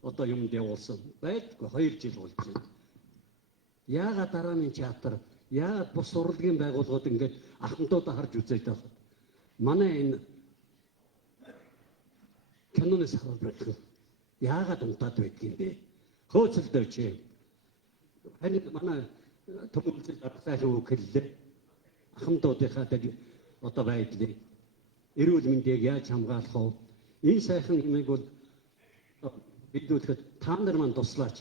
одоо юмд явуулсан. Байдгүй 2 жил болж байна. Яагаад дарааны театр, яагаад бус урлагийн байгууллагууд ингээд ахмадуудаа харж үзээд байгаа. Манай энэ киноны салбар яагаад унтаад байдгийг бэ? Хөөцөлдөөч. Харин манай төмөлцөл сайхан үг хэллээ. Ахмадуудынхаа одоо байдлыг эрүүл мэндийг яаж хамгаалах вэ? Энэ сайхан юмыг бол бид үтгэхэд та нар маань туслаач.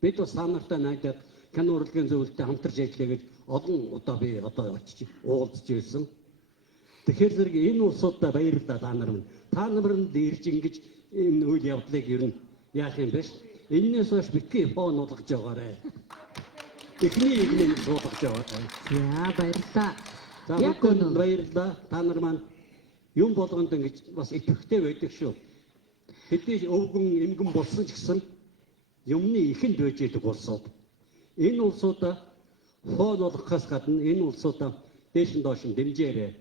Бид бас та нартай найдаад кино урлагийн зөвлөлтөд хамтарч ажиллая гэж олон удаа би одоо очиж уулзж ирсэн. Тэгэхээр зэрэг энэ улсуудаа баярлалаа та нар минь. Та нарт ирж ингэж энэ үйл явдлыг ер нь яах юм бэ? Эннээс хойш битгий фон уулгаж байгаарэ. Эхний игнээ суулгаж байгаарэ. За баярлалаа. Яг гоо баярлалаа. Та нар маань юм болгонд ингэж бас идэвхтэй байдаг шүү. Хэдий өвгөн эмгэн болсон ч гэсэн юмны ихэнд байж идэг улсууд. Энэ улсуудаа фон уулгахаас гадна энэ улсуудаа дээш нь доош нь дэмжээрэй.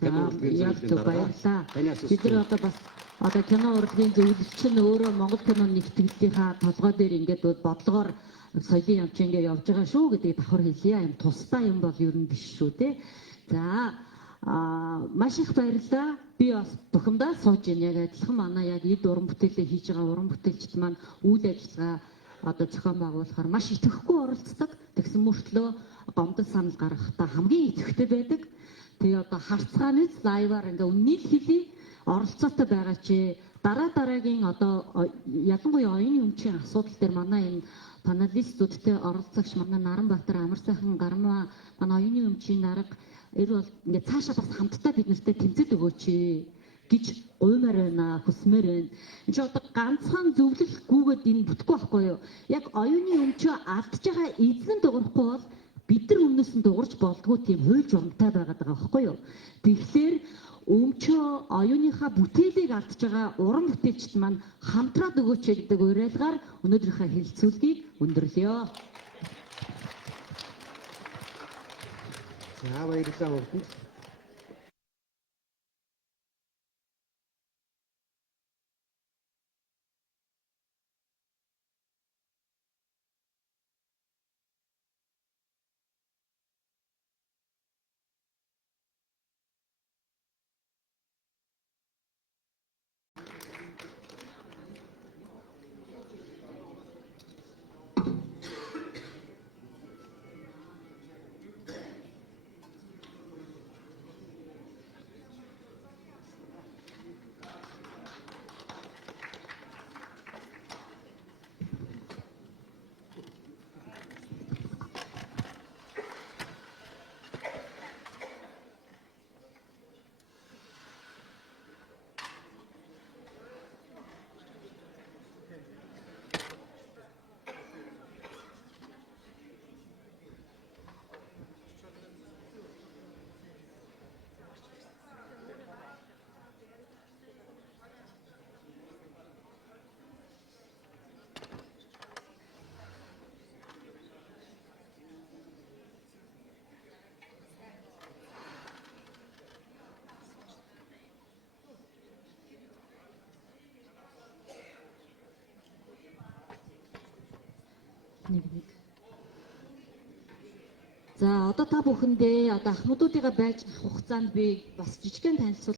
За яг баярлалаа. Бид нар одоо бас одоо кино урлагийн зөвлөлч нь өөрөө Монгол кино нэгтгэгдийнхаа толгой дээр ингээд бодлогоор соёлын явж ингээд явж байгаа шүү гэдгийг давхар хэлье. Юм тусдаа юм бол ер нь биш шүү те. За маш их баярлалаа. Би бас бухимдаа сууж ийн яг адилхан манай яг эд уран бүтээлээ хийж байгаа уран бүтээлчд маань үйл ажиллагаа одоо зохион байгуулахаар маш итгэхгүй оролцдог. Тэгсэн мөртлөө гомдол санал гаргахтаа хамгийн итгэвтэй байдаг. Тэгээ одоо харцгааны лайваар ингээ үннийг хэлий оролцоотой байгаа чи дараагийн одоо ялангуяа оюуны өмчийн асуудал дээр манай энэ паналистуудтэй оролцогч манай Наранбаатар амар сайхан гармаа манай оюуны өмчийн дарга бол ингээ цаашаа бас хамтдаа бид нартай тэмцээд өгөөч гэж уймаар байна, хүсмээр байна. Энд чи одоо ганцхан зөвлөлгүйгээд энэ бүтэхгүй байхгүй юу? Яг оюуны өмчөө алдж байгаа эзэн дуурахгүй бол бид нар өмнөөс нь дуурж болдгоо тийм хууль журамтай байгаад байгаа байхгүй юу? Тэгэхээр өмчөө оюуныхаа бүтээлийг алдж байгаа уран бүтээлчд маань хамтраад өгөөч гэдэг уриалгаар өнөөдрийнхөө хэлэлцүүлгийг өндөрлөё. За баярлалаа бүгд. За одоо та бүхэндээ одоо ахмадуудыгаа байж хугацаанд би бас жижигхэн танилцуул